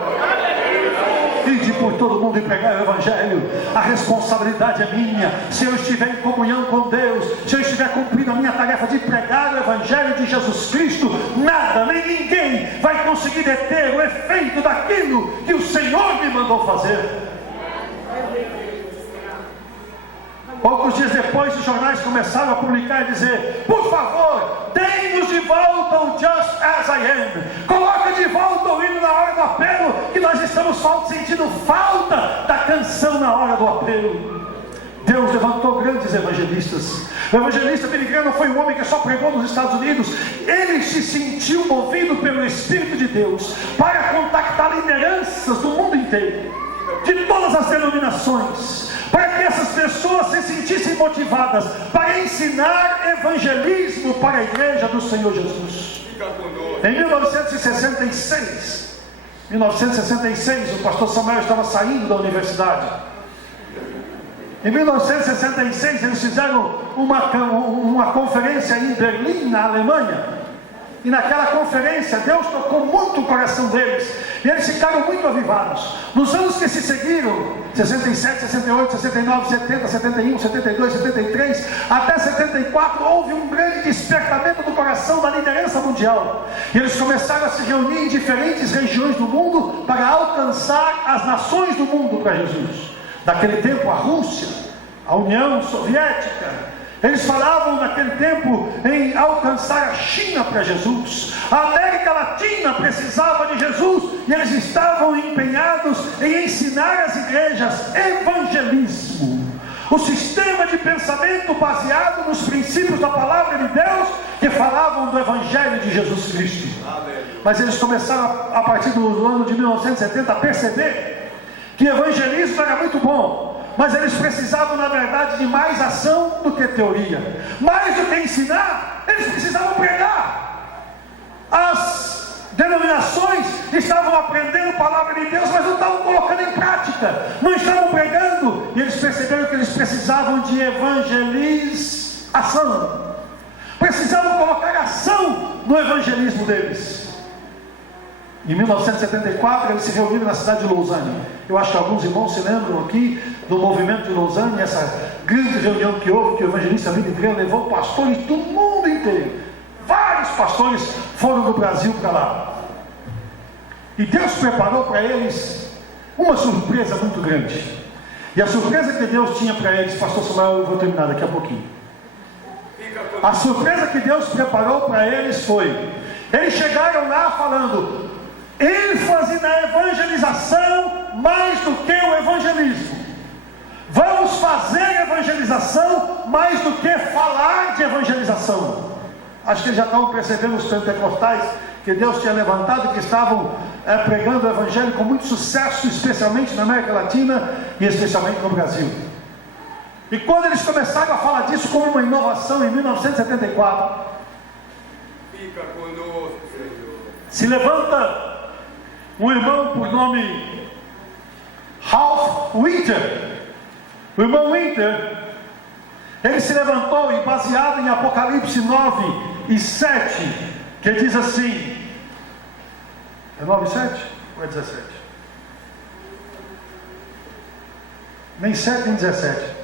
Ide por todo mundo e pregar o Evangelho. A responsabilidade é minha. Se eu estiver em comunhão com Deus, se eu estiver cumprindo a minha tarefa de pregar o Evangelho de Jesus Cristo, nada, nem ninguém vai conseguir deter o efeito daquilo que o Senhor me mandou fazer. Poucos dias depois, os jornais começaram a publicar e dizer: por favor, dê-nos de volta o Just As I Am. Coloca de volta o hino na hora do apelo, que nós estamos sentindo falta da canção na hora do apelo. Deus levantou grandes evangelistas. O evangelista Billy Graham não foi um homem que só pregou nos Estados Unidos. Ele se sentiu movido pelo Espírito de Deus para contactar lideranças do mundo inteiro, de todas as denominações, para que essas pessoas se sentissem motivadas para ensinar evangelismo para a igreja do Senhor Jesus. Em 1966, o pastor Samuel estava saindo da universidade. Em 1966 eles fizeram uma conferência em Berlim, na Alemanha. E naquela conferência Deus tocou muito o coração deles, e eles ficaram muito avivados. Nos anos que se seguiram, 67, 68, 69, 70, 71, 72, 73 até 74, houve um grande despertamento do coração da liderança mundial, e eles começaram a se reunir em diferentes regiões do mundo para alcançar as nações do mundo para Jesus. Naquele tempo a Rússia, a União Soviética, eles falavam naquele tempo em alcançar a China para Jesus. A América Latina precisava de Jesus, e eles estavam empenhados em ensinar às igrejas evangelismo, o sistema de pensamento baseado nos princípios da palavra de Deus, que falavam do Evangelho de Jesus Cristo. Mas eles começaram a partir do ano de 1970 a perceber que evangelismo era muito bom, mas eles precisavam, na verdade, de mais ação do que teoria. Mais do que ensinar, eles precisavam pregar. As denominações estavam aprendendo a palavra de Deus, mas não estavam colocando em prática, não estavam pregando. E eles perceberam que eles precisavam de evangelização. Precisavam colocar ação no evangelismo deles. Em 1974 eles se reuniram na cidade de Lausanne. Eu acho que alguns irmãos se lembram aqui do movimento de Lausanne, essa grande reunião que houve, que o evangelista Billy Graham levou pastores do mundo inteiro. Vários pastores foram do Brasil para lá. E Deus preparou para eles uma surpresa muito grande. E a surpresa que Deus tinha para eles, pastor Samuel, eu vou terminar daqui a pouquinho. A surpresa que Deus preparou para eles foi: eles chegaram lá falando ênfase na evangelização mais do que o evangelismo. Vamos fazer evangelização mais do que falar de evangelização. Acho que eles já estavam percebendo, os pentecostais que Deus tinha levantado, que estavam pregando o evangelho com muito sucesso, especialmente na América Latina e especialmente no Brasil. E quando eles começaram a falar disso como uma inovação em 1974, fica conosco, Senhor. Se levanta um irmão por nome Ralph Winter. O irmão Winter, ele se levantou e, baseado em Apocalipse 9 e 7, que diz assim, é 9 e 7 ou é 17? Nem 7 nem 17.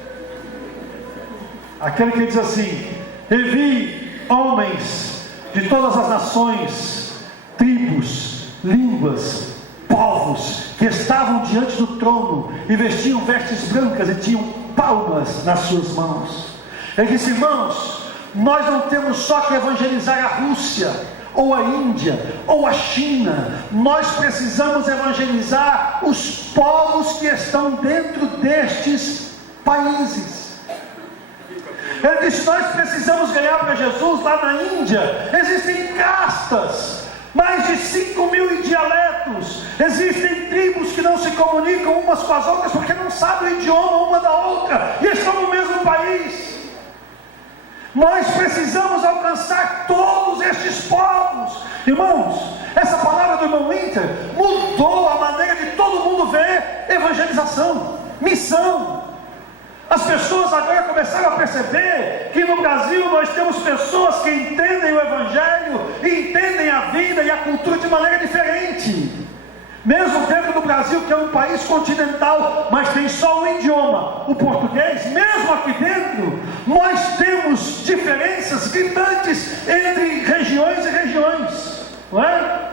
Aquele que diz assim: e vi homens de todas as nações, tribos, línguas, povos, que estavam diante do trono e vestiam vestes brancas e tinham palmas nas suas mãos. Ele disse: irmãos, nós não temos só que evangelizar a Rússia, ou a Índia, ou a China. Nós precisamos evangelizar os povos que estão dentro destes países. Ele disse: nós precisamos ganhar para Jesus. Lá na Índia existem castas, mais de 5.000 dialetos. analfabetos, existem tribos que não se comunicam umas com as outras porque não sabem o idioma uma da outra e estão no mesmo país. Nós precisamos alcançar todos estes povos. Irmãos, essa palavra do irmão Winter mudou a maneira de todo mundo ver evangelização, missão. As pessoas agora começaram a perceber que no Brasil nós temos pessoas que entendem o Evangelho, entendem a vida e a cultura de maneira diferente. Mesmo dentro do Brasil, que é um país continental, mas tem só um idioma, o português, mesmo aqui dentro, nós temos diferenças gritantes entre regiões e regiões, não é?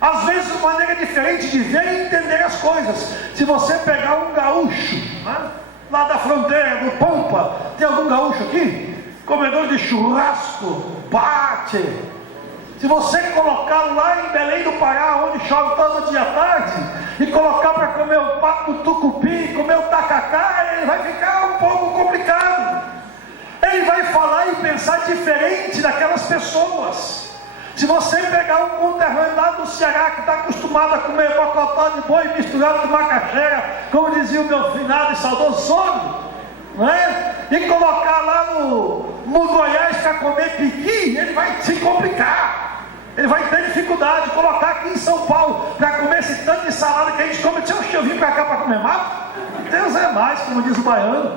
Às vezes uma maneira diferente de ver e entender as coisas. Se você pegar um gaúcho, lá da fronteira, do Pampa, tem algum gaúcho aqui? Comedor de churrasco, bate. Se você colocar lá em Belém do Pará, onde chove todo dia à tarde, e colocar para comer o pato do tucupi, comer o tacacá, ele vai ficar um pouco complicado. Ele vai falar e pensar diferente daquelas pessoas. Se você pegar um conterrâneo lá do Ceará, que está acostumado a comer bocotó de boi misturado com macaxeira, como dizia o meu finado e saudoso sogro, não é? E colocar lá no Goiás para comer piqui, ele vai se complicar. Ele vai ter dificuldade de colocar aqui em São Paulo para comer esse tanto de salada que a gente come. Eu vim para cá para comer mato? Deus é mais, como diz o baiano.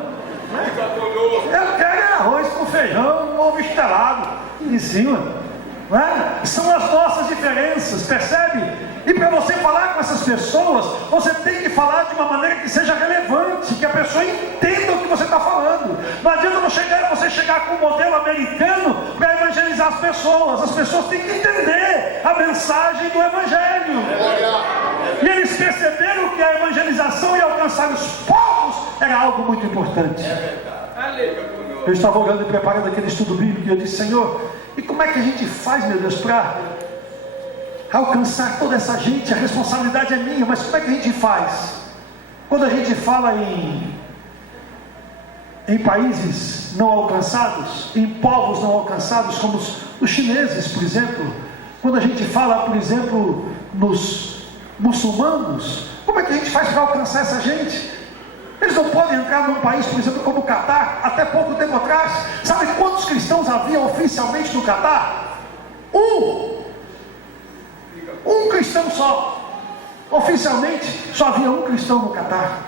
Eu quero arroz com feijão, ovo estelado em cima. Não é? São as nossas diferenças, percebe? E para você falar com essas pessoas, você tem que falar de uma maneira que seja relevante, que a pessoa entenda o que você está falando. Não adianta você chegar com um modelo americano para evangelizar as pessoas têm que entender a mensagem do Evangelho. E eles perceberam que a evangelização e alcançar os povos era algo muito importante. Eu estava orando e preparando aquele estudo bíblico e eu disse: Senhor, e como é que a gente faz, meu Deus, para alcançar toda essa gente? A responsabilidade é minha, mas como é que a gente faz? Quando a gente fala em países não alcançados, em povos não alcançados, como os chineses, por exemplo, quando a gente fala, por exemplo, nos muçulmanos, como é que a gente faz para alcançar essa gente? Eles não podem entrar num país, por exemplo, como o Catar. Até pouco tempo atrás, sabe quantos cristãos havia oficialmente no Catar? Um cristão só. Oficialmente, só havia um cristão no Catar.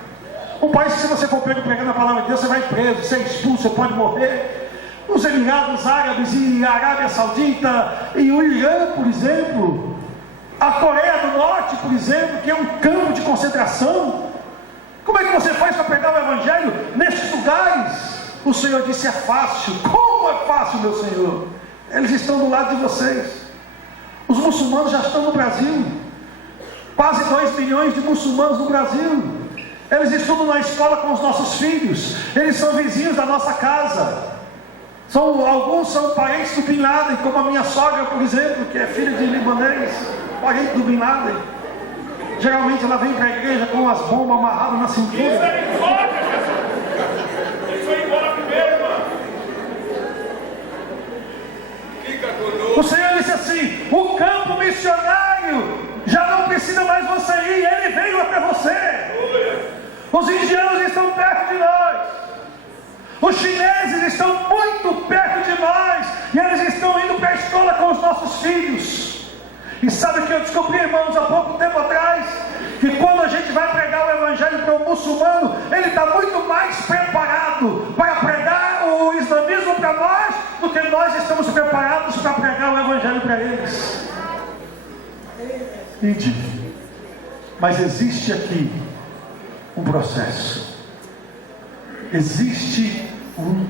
Um país que, se você for pregando a palavra de Deus, você vai preso, você é expulso, você pode morrer. Os Emirados Árabes e a Arábia Saudita e o Irã, por exemplo, a Coreia do Norte, por exemplo, que é um campo de concentração. Como é que você faz para pregar o Evangelho nesses lugares? O Senhor disse: é fácil. Como é fácil, meu Senhor? Eles estão do lado de vocês. Os muçulmanos já estão no Brasil. Quase 2 milhões de muçulmanos no Brasil. Eles estudam na escola com os nossos filhos. Eles são vizinhos da nossa casa. Alguns são parentes do Bin Laden, como a minha sogra, por exemplo, que é filha de libanês, parente do Bin Laden. Geralmente ela vem para a igreja com as bombas amarradas na cintura. Isso é embora, isso é embora primeiro, mano. Fica conosco. O Senhor disse assim: o campo missionário já não precisa mais você ir, ele veio até você. Os indianos estão perto de nós. Os chineses estão muito perto de nós. E eles estão indo para a escola com os nossos filhos. E sabe o que eu descobri, irmãos, há pouco tempo atrás? Que quando a gente vai pregar o Evangelho para o muçulmano, ele está muito mais preparado para pregar o islamismo para nós do que nós estamos preparados para pregar o Evangelho para eles. Mas existe aqui um processo. Existe um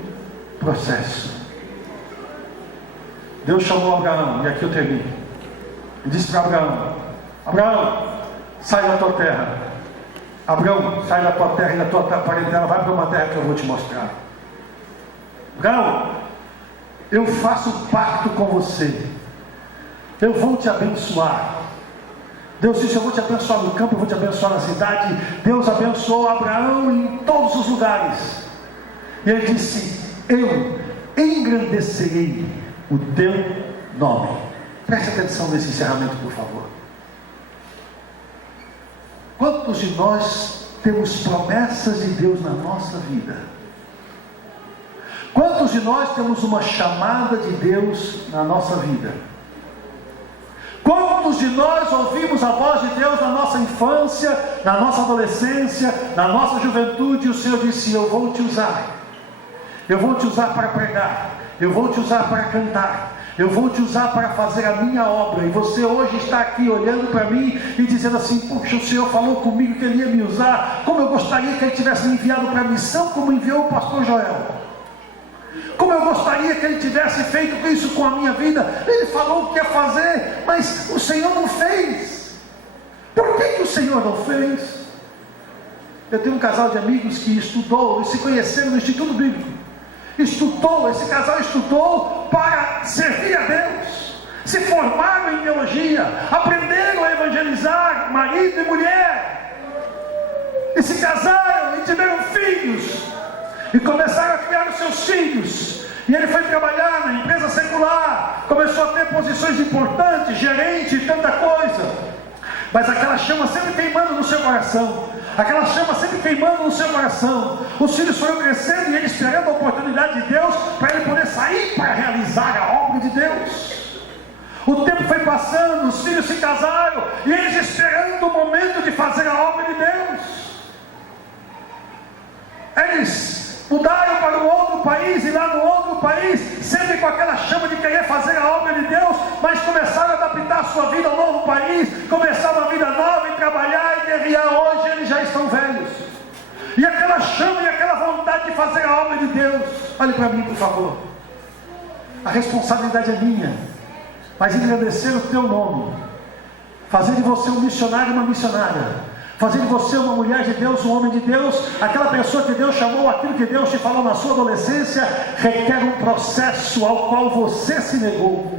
processo. Deus chamou Abraão, e aqui eu termino. E disse para Abraão: Abraão, sai da tua terra. Abraão, sai da tua terra e da tua parentela, vai para uma terra que eu vou te mostrar. Abraão, eu faço um pacto com você. Eu vou te abençoar. Deus disse: eu vou te abençoar no campo, eu vou te abençoar na cidade. Deus abençoou Abraão em todos os lugares. E ele disse: eu engrandecerei o teu nome. Preste atenção nesse encerramento, por favor. Quantos de nós temos promessas de Deus na nossa vida? Quantos de nós temos uma chamada de Deus na nossa vida? Quantos de nós ouvimos a voz de Deus na nossa infância, na nossa adolescência, na nossa juventude, e o Senhor disse: eu vou te usar. Eu vou te usar para pregar, eu vou te usar para cantar, eu vou te usar para fazer a minha obra. E você hoje está aqui olhando para mim e dizendo assim: puxa, o Senhor falou comigo que Ele ia me usar. Como eu gostaria que Ele tivesse me enviado para a missão, como enviou o pastor Joel. Como eu gostaria que Ele tivesse feito isso com a minha vida. Ele falou o que ia fazer, mas o Senhor não fez. Por que o Senhor não fez? Eu tenho um casal de amigos que estudou e se conheceram no Instituto Bíblico. Esse casal estudou para servir a Deus, se formaram em teologia, aprenderam a evangelizar marido e mulher, e se casaram e tiveram filhos, e começaram a criar os seus filhos. E ele foi trabalhar na empresa secular, começou a ter posições importantes, gerente e tanta coisa, mas aquela chama sempre queimando no seu coração. Aquela chama sempre queimando no seu coração. Os filhos foram crescendo e ele esperando a oportunidade de Deus para ele poder sair para realizar a obra de Deus. O tempo foi passando, os filhos se casaram e eles esperando o momento de fazer a obra de Deus. Eles mudaram para um outro país, e lá no outro país, sempre com aquela chama de querer fazer a obra de Deus, mas começaram a adaptar a sua vida ao novo país, começaram uma vida nova e trabalhar e guerrear. Hoje eles já estão velhos, e aquela chama e aquela vontade de fazer a obra de Deus. Olhe para mim, por favor. A responsabilidade é minha, mas engrandecer o teu nome, fazer de você um missionário e uma missionária, fazer de você uma mulher de Deus, um homem de Deus, aquela pessoa que Deus chamou, aquilo que Deus te falou na sua adolescência, requer um processo ao qual você se negou.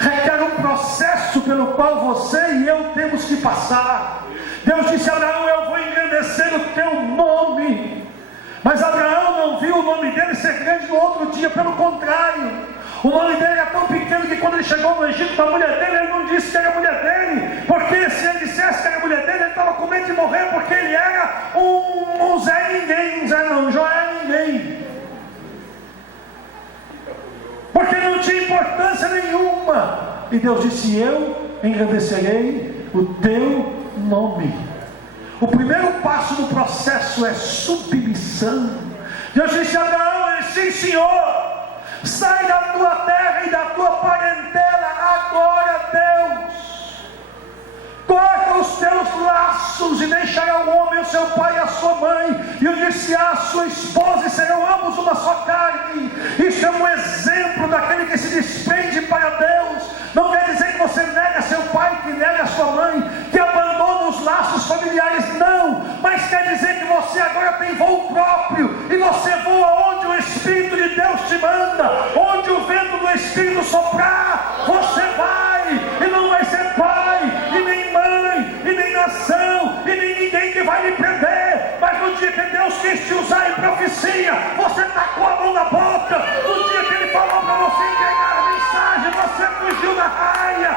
Requer um processo pelo qual você e eu temos que passar. Deus disse a Abraão: eu vou engrandecer o teu nome. Mas Abraão não viu o nome dele ser grande no outro dia, pelo contrário. O nome dele era tão pequeno que quando ele chegou no Egito, a mulher dele, ele não disse que era a mulher dele, porque se ele dissesse que era a mulher dele, ele estava com medo de morrer, porque ele era um Zé Ninguém, Joé Ninguém, porque não tinha importância nenhuma. E Deus disse: eu engrandecerei o teu nome. O primeiro passo do processo é submissão. Deus disse a Abraão: sim, Senhor, sai da tua terra e da tua parentela agora, Deus. Corta os teus laços e deixará o homem, o seu pai e a sua mãe, e unir-se-á a sua esposa, e serão ambos uma só carne. Isso é um exemplo daquele que se desprende para Deus. Não quer dizer que você nega seu pai, que nega a sua mãe, que abandona os laços familiares, não. Mas quer dizer que você agora tem voo próprio, e você voa onde o Espírito de Deus te manda. Onde o vento do Espírito soprar, você vai, e não vai ser pai, e nem mãe, e nem nação, e nem ninguém que vai lhe prender. Mas no dia que Deus quis te usar em profecia, você tacou a mão na boca. No dia que Ele falou para você entregar a mensagem, você fugiu da raia.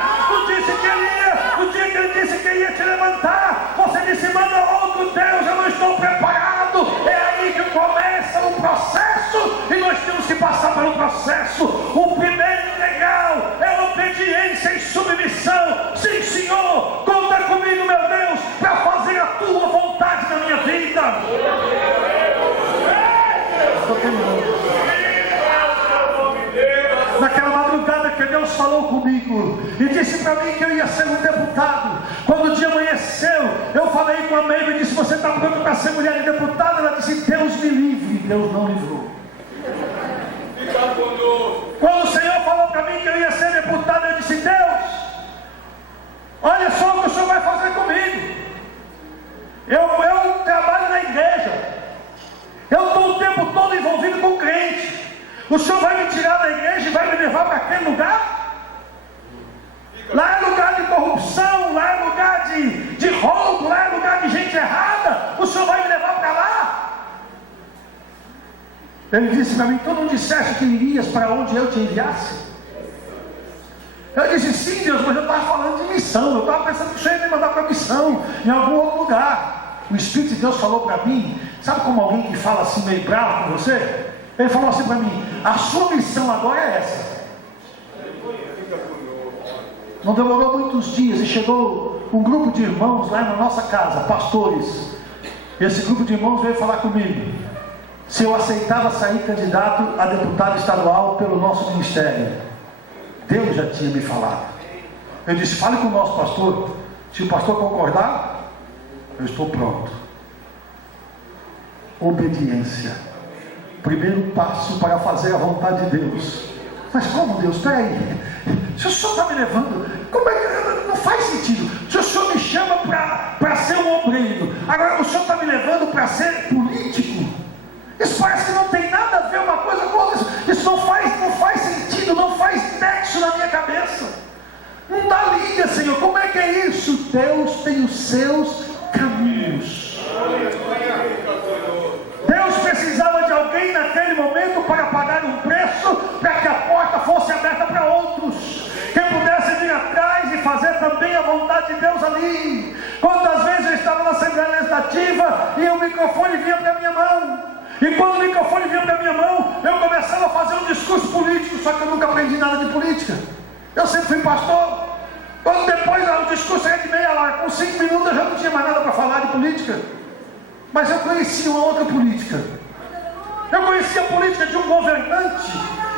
No dia que Ele disse que ia te levantar, você disse: manda outro Deus, eu não estou preparado. É aí que começa o processo, e nós temos que passar pelo processo. O primeiro degrau é obediência e submissão. Sim, Senhor, conta comigo, meu Deus, para fazer a tua vontade na minha vida. Estou terminando. Naquela madrugada que Deus falou comigo e disse para mim que eu ia ser um deputado, quando o dia amanheceu, eu falei com a Meire e disse: você está pronto para ser mulher de deputada? Ela disse: Deus me livre. Deus não livrou. Quando o Senhor falou para mim que eu ia ser deputado, eu disse: Deus, olha só o que o Senhor vai fazer comigo. Eu trabalho na igreja, eu estou o tempo todo envolvido com crente. O Senhor vai me tirar da igreja e vai me levar para aquele lugar? Lá é lugar de corrupção, lá é lugar de roubo, lá é lugar de gente errada. O Senhor vai me levar para lá? Ele disse para mim: tu não disseste que irias para onde eu te enviasse? Eu disse: sim, Deus, mas eu estava falando de missão. missão. Eu estava pensando que o Senhor ia me mandar para missão em algum outro lugar. O Espírito de Deus falou para mim, sabe como alguém que fala assim meio bravo com você? Ele falou assim para mim: a sua missão agora é essa. Não demorou muitos dias e chegou um grupo de irmãos lá na nossa casa, pastores. Esse grupo de irmãos veio falar comigo se eu aceitava sair candidato a deputado estadual pelo nosso ministério. Deus já tinha me falado. Eu disse: fale com o nosso pastor. Se o pastor concordar, eu estou pronto. Obediência, primeiro passo para fazer a vontade de Deus. Mas como, Deus? Espera aí, se o Senhor está me levando, como é que não faz sentido? Se o Senhor me chama para ser um obreiro, agora o Senhor está me levando para ser político, isso parece que não tem nada a ver uma coisa com outra. Isso não faz sentido, não faz nexo na minha cabeça, não dá liga, Senhor. Como é que é isso? Deus tem os seus caminhos. Deus precisava de alguém naquele momento para pagar um preço, para que a porta fosse aberta para outros, que pudesse vir atrás e fazer também a vontade de Deus ali. Quantas vezes eu estava na Assembleia Legislativa e o microfone vinha para a minha mão, e quando o microfone vinha para a minha mão, eu começava a fazer um discurso político, só que eu nunca aprendi nada de política. Eu sempre fui pastor. Quando depois o discurso era de meia hora, com 5 minutos eu já não tinha mais nada para falar de política. Mas eu conhecia uma outra política. Eu conhecia a política de um governante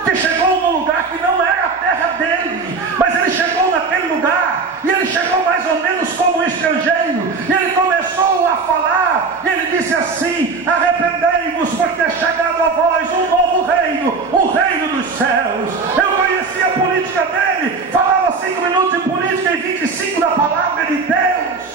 que chegou num lugar que não era a terra dele, mas ele chegou naquele lugar, e ele chegou mais ou menos como um estrangeiro, e ele começou a falar, e ele disse assim: arrependei-vos, porque é chegado a vós um novo reino, o reino dos céus. Eu conhecia a política dele, falava 5 minutos de política e 25 da palavra de Deus.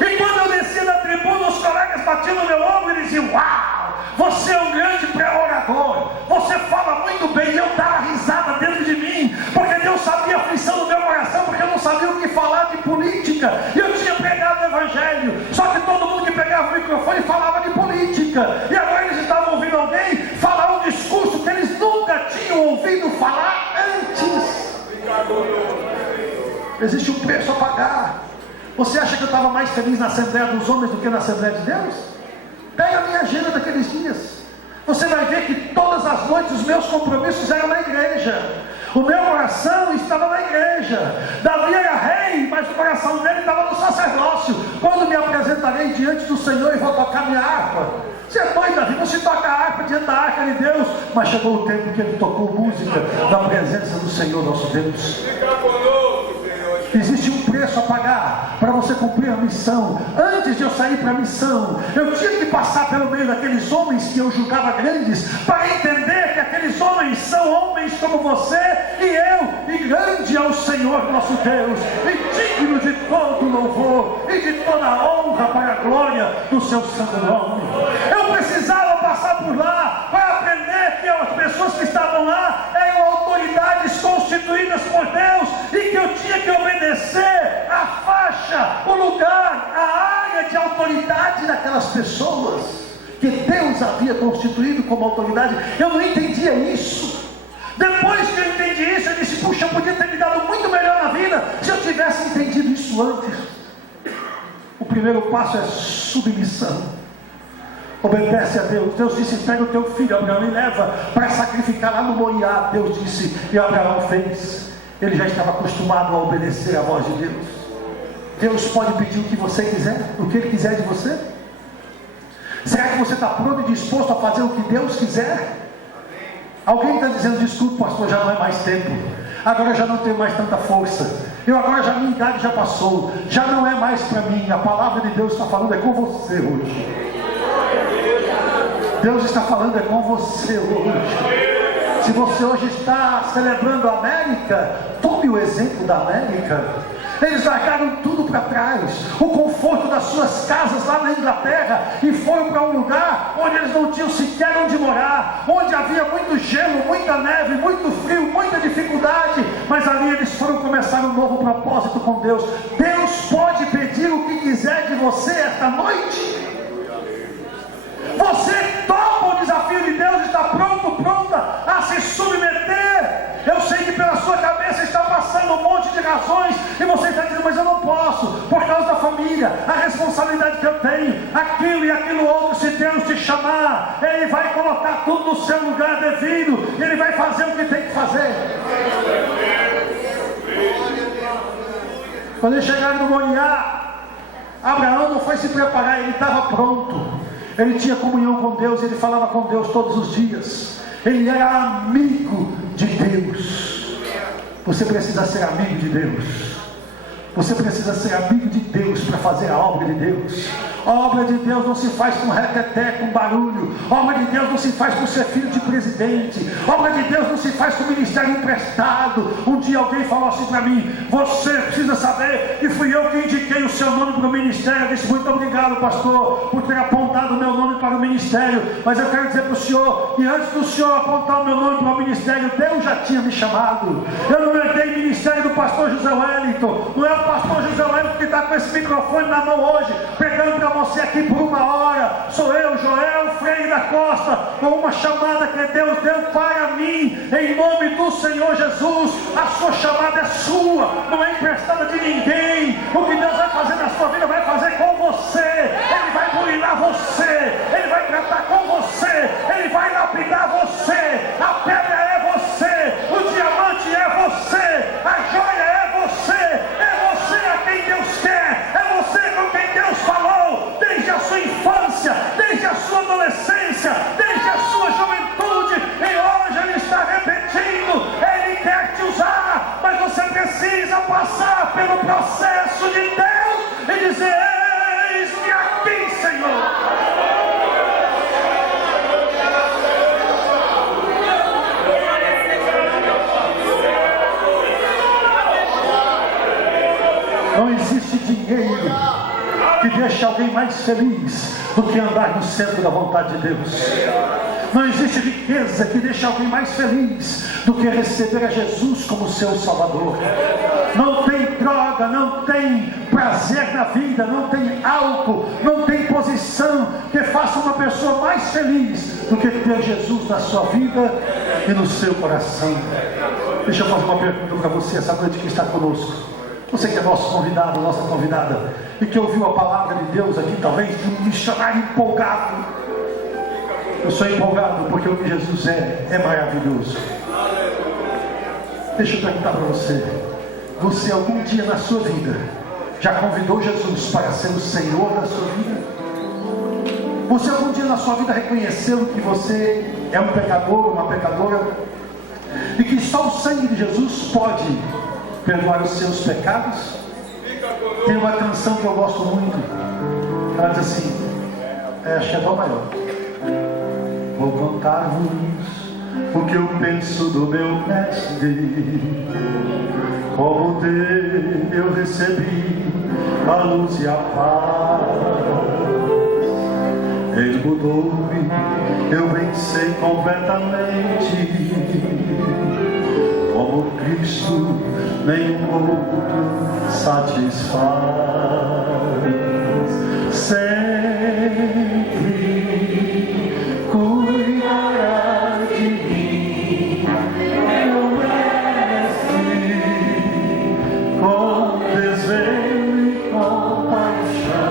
E quando eu descia da tribuna, os colegas batiam no meu ombro e diziam: uau, você é um grande pré-orador, você fala muito bem. E eu dava risada dentro de mim, porque Deus sabia a aflição do meu coração, porque eu não sabia o que falar de política. E eu tinha pregado o evangelho, só que todo mundo que pegava o microfone falava de política, e agora eles estavam ouvindo alguém falar um discurso que eles nunca tinham ouvido falar antes. Existe um preço a pagar. Você acha que eu estava mais feliz na Assembleia dos Homens do que na Assembleia de Deus? Pega a minha agenda daqueles dias, você vai ver que todas as noites os meus compromissos eram na igreja. O meu coração estava na igreja. Davi era rei, mas o coração dele estava no sacerdócio. Quando me apresentarei diante do Senhor e vou tocar minha harpa? Você é doido, Davi, você toca a harpa diante da arca de Deus. Mas chegou o tempo que ele tocou música na presença do Senhor nosso Deus. Existe um preço a pagar para você cumprir a missão. Antes de eu sair para a missão, eu tinha que passar pelo meio daqueles homens que eu julgava grandes, para entender que aqueles homens são homens como você e eu, e grande é o Senhor nosso Deus, e digno de todo louvor e de toda honra para a glória do seu santo nome. Eu precisava passar por lá para aprender que as pessoas que estavam lá eram autoridades constituídas por Deus, e que eu tinha que obedecer a faixa, o lugar, a área de autoridade daquelas pessoas que Deus havia constituído como autoridade. Eu não entendia isso. Depois que eu entendi isso, eu disse: puxa, eu podia ter me dado muito melhor na vida se eu tivesse entendido isso antes. O primeiro passo é submissão. Obedece a Deus. Deus disse: pega o teu filho Abraão e leva para sacrificar lá no Moriá. Deus disse, e Abraão fez. Ele já estava acostumado a obedecer a voz de Deus. Deus pode pedir o que você quiser, o que Ele quiser de você. Será que você está pronto e disposto a fazer o que Deus quiser? Alguém está dizendo: desculpa, pastor, já não é mais tempo, agora eu já não tenho mais tanta força, eu agora já, minha idade já passou, já não é mais para mim. A palavra de Deus está falando é com você hoje. Deus está falando é com você hoje. Se você hoje está celebrando a América, tome o exemplo da América. Eles largaram tudo para trás, o conforto das suas casas lá na Inglaterra, e foram para um lugar onde eles não tinham sequer onde morar, onde havia muito gelo, muita neve, muito frio, muita dificuldade, mas ali eles foram começar um novo propósito com Deus. Deus pode pedir o que quiser de você esta noite. Você topa o desafio de Deus, está pronto, pronta a se submeter. Eu sei que pela sua cabeça está passando um monte de de razões, e você está dizendo, mas eu não posso, por causa da família, a responsabilidade que eu tenho, aquilo e aquilo outro. Se Deus te chamar, Ele vai colocar tudo no seu lugar devido, e Ele vai fazer o que tem que fazer. Quando eles chegaram no Moriá, Abraão não foi se preparar, ele estava pronto. Ele tinha comunhão com Deus, ele falava com Deus todos os dias. Ele era amigo de Deus. Você precisa ser amigo de Deus. Você precisa ser amigo de Deus para fazer a obra de Deus. A obra de Deus não se faz com reteté, com barulho. A obra de Deus não se faz por ser filho de presidente. A obra de Deus não se faz com ministério emprestado. Um dia alguém falou assim para mim: você precisa saber que fui eu que indiquei o seu nome para o ministério. Eu disse: muito obrigado, pastor, por ter apontado o meu nome para o ministério. Mas eu quero dizer para o senhor que antes do senhor apontar o meu nome para o ministério, Deus já tinha me chamado. Eu não herdei ministério do pastor José Wellington. Não é o pastor José Wellington que está com esse microfone na mão hoje, pregando para você aqui por uma hora. Sou eu, Joel Freire da Costa, com uma chamada que Deus deu para mim, em nome do Senhor Jesus. A sua chamada é sua, não é emprestada de ninguém. O que Deus vai fazer na sua vida, vai fazer com você. Ele vai burilar você, Ele vai tratar com você, Ele vai lapidar você. A pedra é você, o diamante é você, a joia é você. Quem Deus quer, é você com quem Deus falou, desde a sua infância, desde a sua adolescência, desde a sua juventude, e hoje Ele está repetindo, Ele quer te usar, mas você precisa passar pelo processo de Deus e dizer: eis-me aqui, Senhor. Não existe dinheiro que deixe alguém mais feliz do que andar no centro da vontade de Deus. Não existe riqueza que deixe alguém mais feliz do que receber a Jesus como seu Salvador. Não tem droga, não tem prazer na vida, não tem álcool, não tem posição que faça uma pessoa mais feliz do que ter Jesus na sua vida e no seu coração. Deixa eu fazer uma pergunta para você essa noite que está conosco. Você que é nosso convidado, nossa convidada, e que ouviu a palavra de Deus aqui, talvez de um missionário empolgado. Eu sou empolgado porque o que Jesus é maravilhoso. Deixa eu perguntar para você: você algum dia na sua vida já convidou Jesus para ser o Senhor da sua vida? Você algum dia na sua vida reconheceu que você é um pecador, uma pecadora, e que só o sangue de Jesus pode perdoar os seus pecados? Tem uma canção que eu gosto muito, ela diz assim, acho que é dó maior: vou contar-vos o que eu penso do meu mestre, como dele eu recebi a luz e a paz. Ele mudou-me, eu venci completamente. Como Cristo, nenhum outro satisfaz. Sempre cuidará de mim, meu mestre, com desvelo e compaixão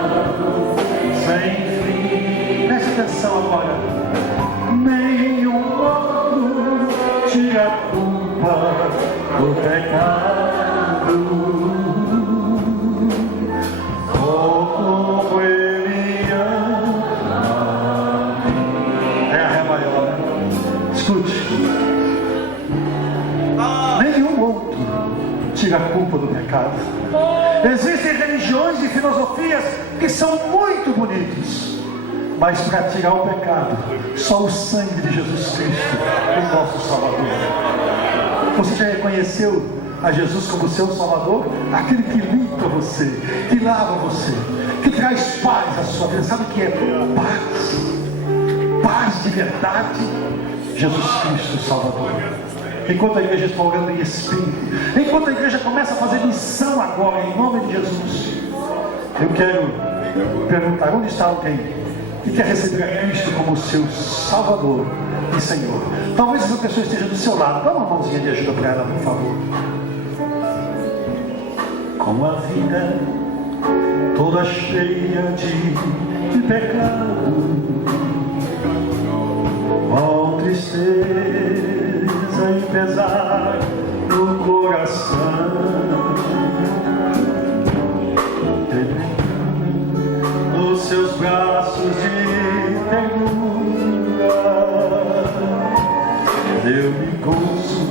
sem fim. Preste atenção agora: nenhum outro tira a culpa do pecado, como Ele ama. É a Ré maior. Escute: nenhum outro tira a culpa do pecado. Existem religiões e filosofias que são muito bonitas, mas para tirar o pecado, só o sangue de Jesus Cristo, o nosso Salvador. Você já reconheceu a Jesus como seu Salvador? Aquele que limpa você, que lava você, que traz paz à sua vida. Sabe o que é paz? Paz de verdade. Jesus Cristo, Salvador. Enquanto a igreja está orando em espírito, enquanto a igreja começa a fazer missão agora, em nome de Jesus, eu quero perguntar: onde está alguém que quer receber a Cristo como seu Salvador e Senhor? Talvez essa pessoa esteja do seu lado. Dá uma mãozinha de ajuda para ela, por favor. com a vida toda cheia de pecado, com tristeza e pesar no coração, nos seus braços de ternura, deu-me gozo,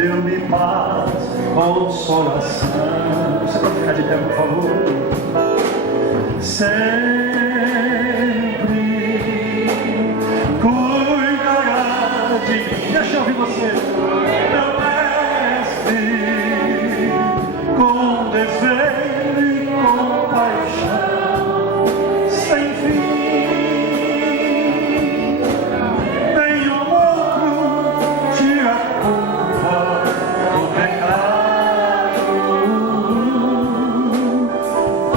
deu-me paz, consolação. Você pode ficar de pé, por favor? Sempre cuidará de mim. Deixa eu ouvir você. Meu mestre, com desejo e compaixão sem fim, nenhum outro tira a culpa do pecado.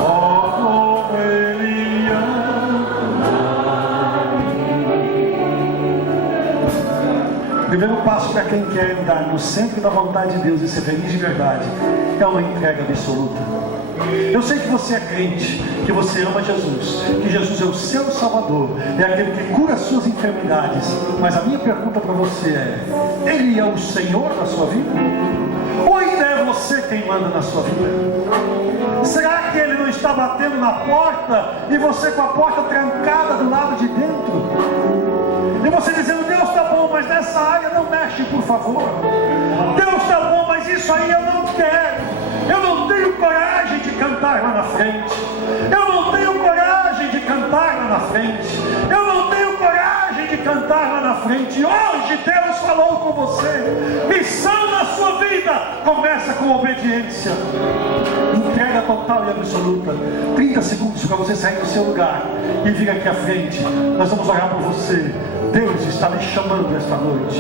Oh, Ele ama. O primeiro passo para quem quer andar no centro da vontade de Deus e ser feliz de verdade é uma entrega absoluta. Eu sei que você é crente, que você ama Jesus, que Jesus é o seu Salvador, é aquele que cura as suas enfermidades, mas a minha pergunta para você é: Ele é o Senhor da sua vida? Ou ainda é você quem manda na sua vida? Será que Ele não está batendo na porta e você com a porta trancada do lado de dentro? E você dizendo: Deus está bom, mas nessa área não mexe, por favor. Deus está bom, mas isso aí eu não quero. Eu não tenho coragem de cantar lá na frente. Eu não tenho coragem de cantar lá na frente. Eu não tenho coragem de cantar lá na frente. Hoje Deus falou com você. Missão na sua vida começa com obediência. Entrega total e absoluta. 30 segundos para você sair do seu lugar e vir aqui à frente. Nós vamos orar por você. Deus está lhe chamando esta noite.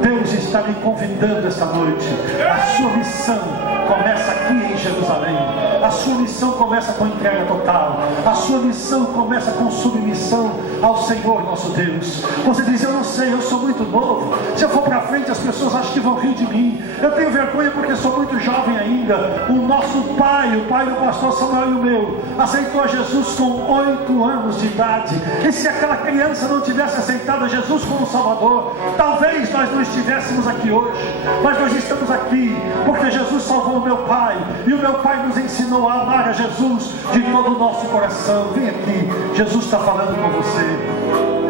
Deus está lhe convidando esta noite. A sua missão começa aqui em Jerusalém. A sua missão começa com entrega total. A sua missão começa com submissão ao Senhor nosso Deus. Você diz: eu não sei, eu sou muito novo. Se eu for para frente as pessoas acham que vão rir de mim. Eu tenho vergonha porque sou muito jovem ainda. O nosso pai, o pai do pastor Samuel e o meu, aceitou a Jesus com 8 anos de idade. E se aquela criança não tivesse aceitado a Jesus como Salvador, talvez nós não estivéssemos aqui hoje. Mas nós estamos aqui porque Jesus salvou o meu pai, e o meu pai nos ensinou a amar a Jesus de todo o nosso coração. Vem aqui, Jesus está falando com você.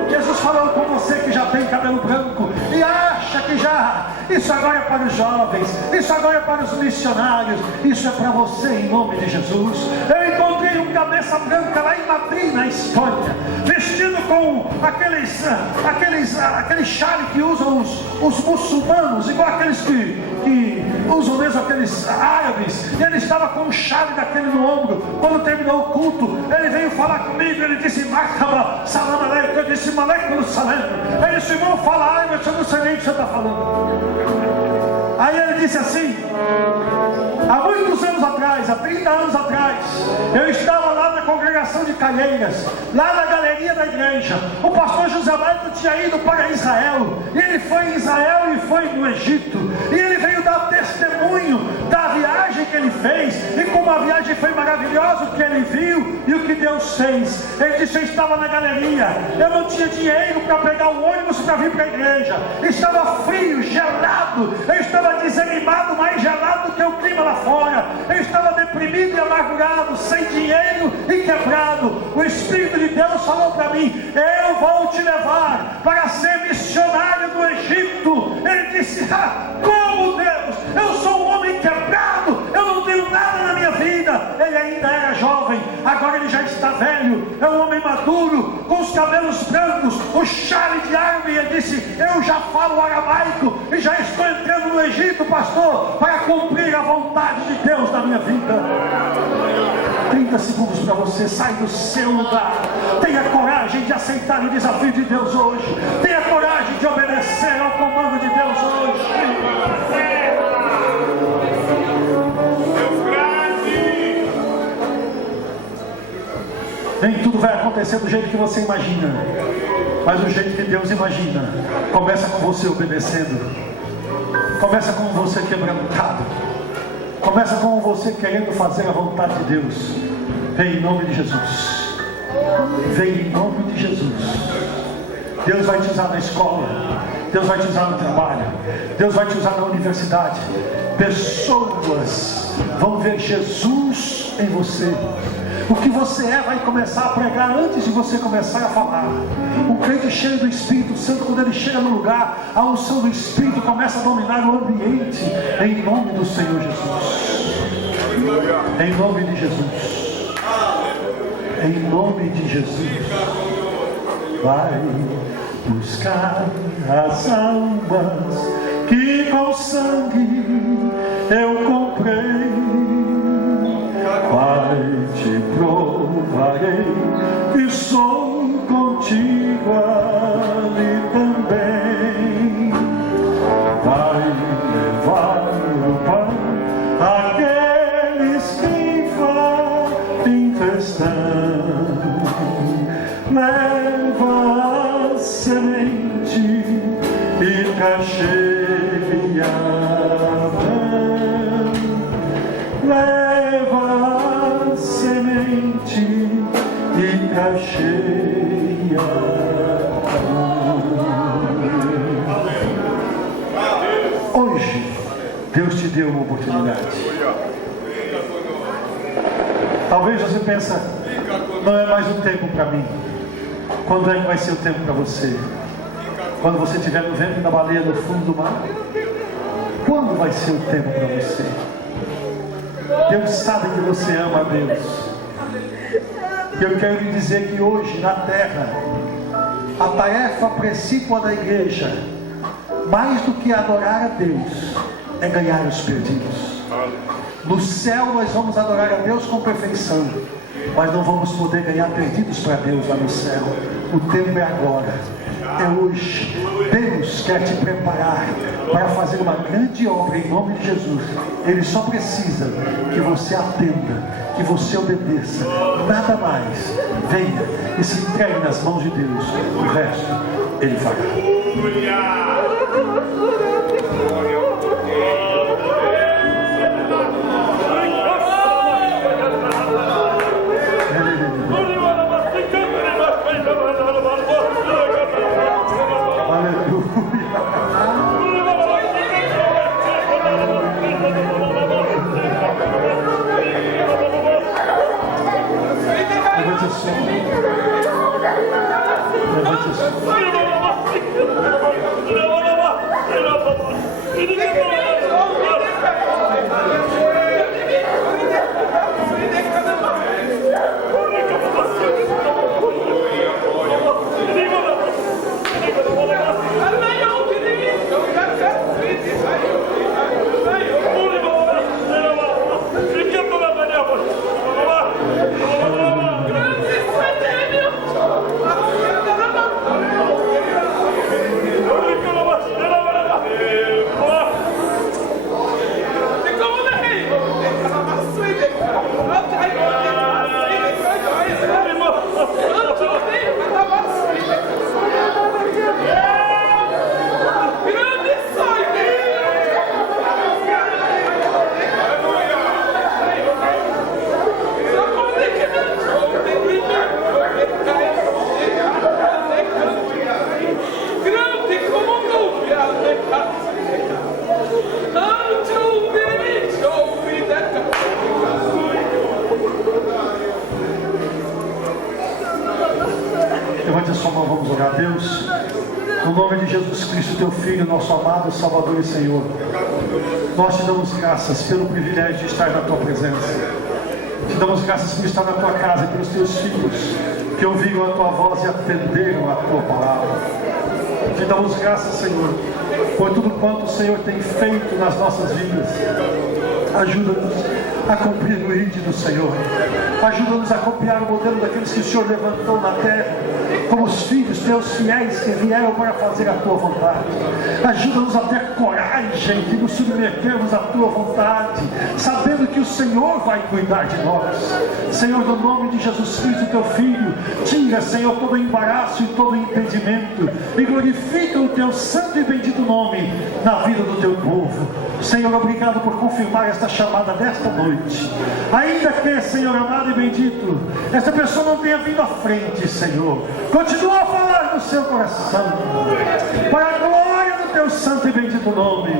Jesus falando com você que já tem cabelo branco e acha que já, isso agora é para os jovens, isso agora é para os missionários, isso é para você em nome de Jesus. Eu encontrei um cabeça branca lá em Madrid, na Espanha, vestido com aquele chale que usam os muçulmanos, igual aqueles que usam mesmo aqueles árabes, e ele estava com um chale daquele no ombro. Quando terminou o culto, ele veio falar comigo, ele disse: Marhaba, salam aleikum. Eu disse: Malaikum salam. Ele disse: irmão, fala árabe, eu não sei nem o que você está falando. Aí ele disse assim: há muitos anos atrás, há 30 anos atrás, eu estava lá na congregação de Calheiras, lá na galeria da igreja. O pastor José Maito tinha ido para Israel, e ele foi em Israel e foi no Egito, e ele veio dar testemunho da viagem que ele fez, e como a viagem foi maravilhosa, o que ele viu e o que Deus fez. Ele disse: eu estava na galeria, eu não tinha dinheiro para pegar o ônibus para vir para a igreja, estava frio, gelado, eu estava desanimado, mais gelado do que o clima lá fora, eu estava deprimido e amargurado, sem dinheiro e quebrado. O Espírito de Deus falou para mim: eu vou te levar para ser missionário no Egito. Ele disse: como Deus? Eu sou um homem quebrado, eu não tenho nada na minha vida. Ele ainda era jovem, agora ele já está velho, é um homem maduro, com os cabelos brancos, o chale de árabe. Ele disse: eu já falo aramaico e já estou entrando no Egito, pastor, para cumprir a vontade de Deus na minha vida. 30 segundos para você, sai do seu lugar. Tenha coragem de aceitar o desafio de Deus hoje. Tenha coragem de obedecer ao comando de Deus hoje. Nem tudo vai acontecer do jeito que você imagina, mas do jeito que Deus imagina. Começa com você obedecendo. Começa com você quebrantado. Começa com você querendo fazer a vontade de Deus. Vem em nome de Jesus. Vem em nome de Jesus. Deus vai te usar na escola. Deus vai te usar no trabalho. Deus vai te usar na universidade. Pessoas vão ver Jesus em você. O que você é vai começar a pregar antes de você começar a falar. O crente cheio do Espírito Santo, quando ele chega no lugar, a unção do Espírito começa a dominar o ambiente. Em nome do Senhor Jesus. Em nome de Jesus. Em nome de Jesus. Vai buscar as almas que com sangue eu comprei. Vai, te provarei que sou contigo ali também. Vai levar o pão àqueles que fazem questão. Leva a semente e cacheia. Leva a semente e cacheia. Hoje, Deus te deu uma oportunidade. Talvez você pense, não é mais um tempo para mim. Quando é que vai ser o tempo para você? Quando você estiver no ventre da baleia no fundo do mar? Quando vai ser o tempo para você? Deus sabe que você ama a Deus. E eu quero lhe dizer que hoje na terra, a tarefa principal da igreja, mais do que adorar a Deus, é ganhar os perdidos. No céu nós vamos adorar a Deus com perfeição, mas não vamos poder ganhar perdidos para Deus lá no céu. O tempo é agora, é hoje. Deus quer te preparar para fazer uma grande obra em nome de Jesus. Ele só precisa que você atenda, que você obedeça, nada mais. Venha e se entregue nas mãos de Deus. O resto Ele fará. Levante a sua mão, vamos orar. Deus, no nome de Jesus Cristo, teu Filho, nosso amado Salvador e Senhor, nós te damos graças pelo privilégio de estar na tua presença. Te damos graças por estar na tua casa e pelos teus filhos que ouviram a tua voz e atenderam a tua palavra. Te damos graças, Senhor, por tudo quanto o Senhor tem feito nas nossas vidas. Ajuda-nos a cumprir o ID do Senhor. Ajuda-nos a copiar o modelo daqueles que o Senhor levantou na terra. como os filhos teus fiéis que vieram para fazer a tua vontade. Ajuda-nos a ter coragem de nos submetermos à tua vontade, sabendo que o Senhor vai cuidar de nós. Senhor, no nome de Jesus Cristo, teu Filho, tira, Senhor, todo embaraço e todo impedimento e glorifica o teu santo e bendito nome na vida do teu povo. Senhor, obrigado por confirmar esta chamada desta noite. Ainda que, Senhor amado e bendito, esta pessoa não tenha vindo à frente, Senhor, continua a falar no seu coração, para a glória do teu santo e bendito nome,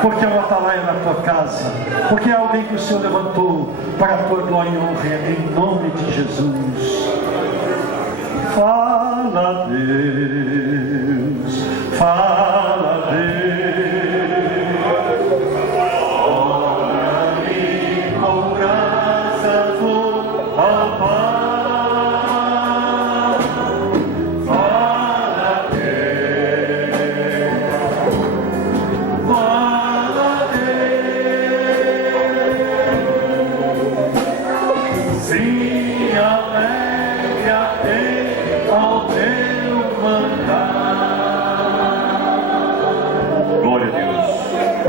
porque é uma atalaia na tua casa, porque é alguém que o Senhor levantou para a tua glória e honra, em nome de Jesus. Fala, Deus, fala, Deus.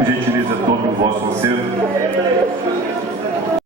Por gentileza, tome o vosso assento.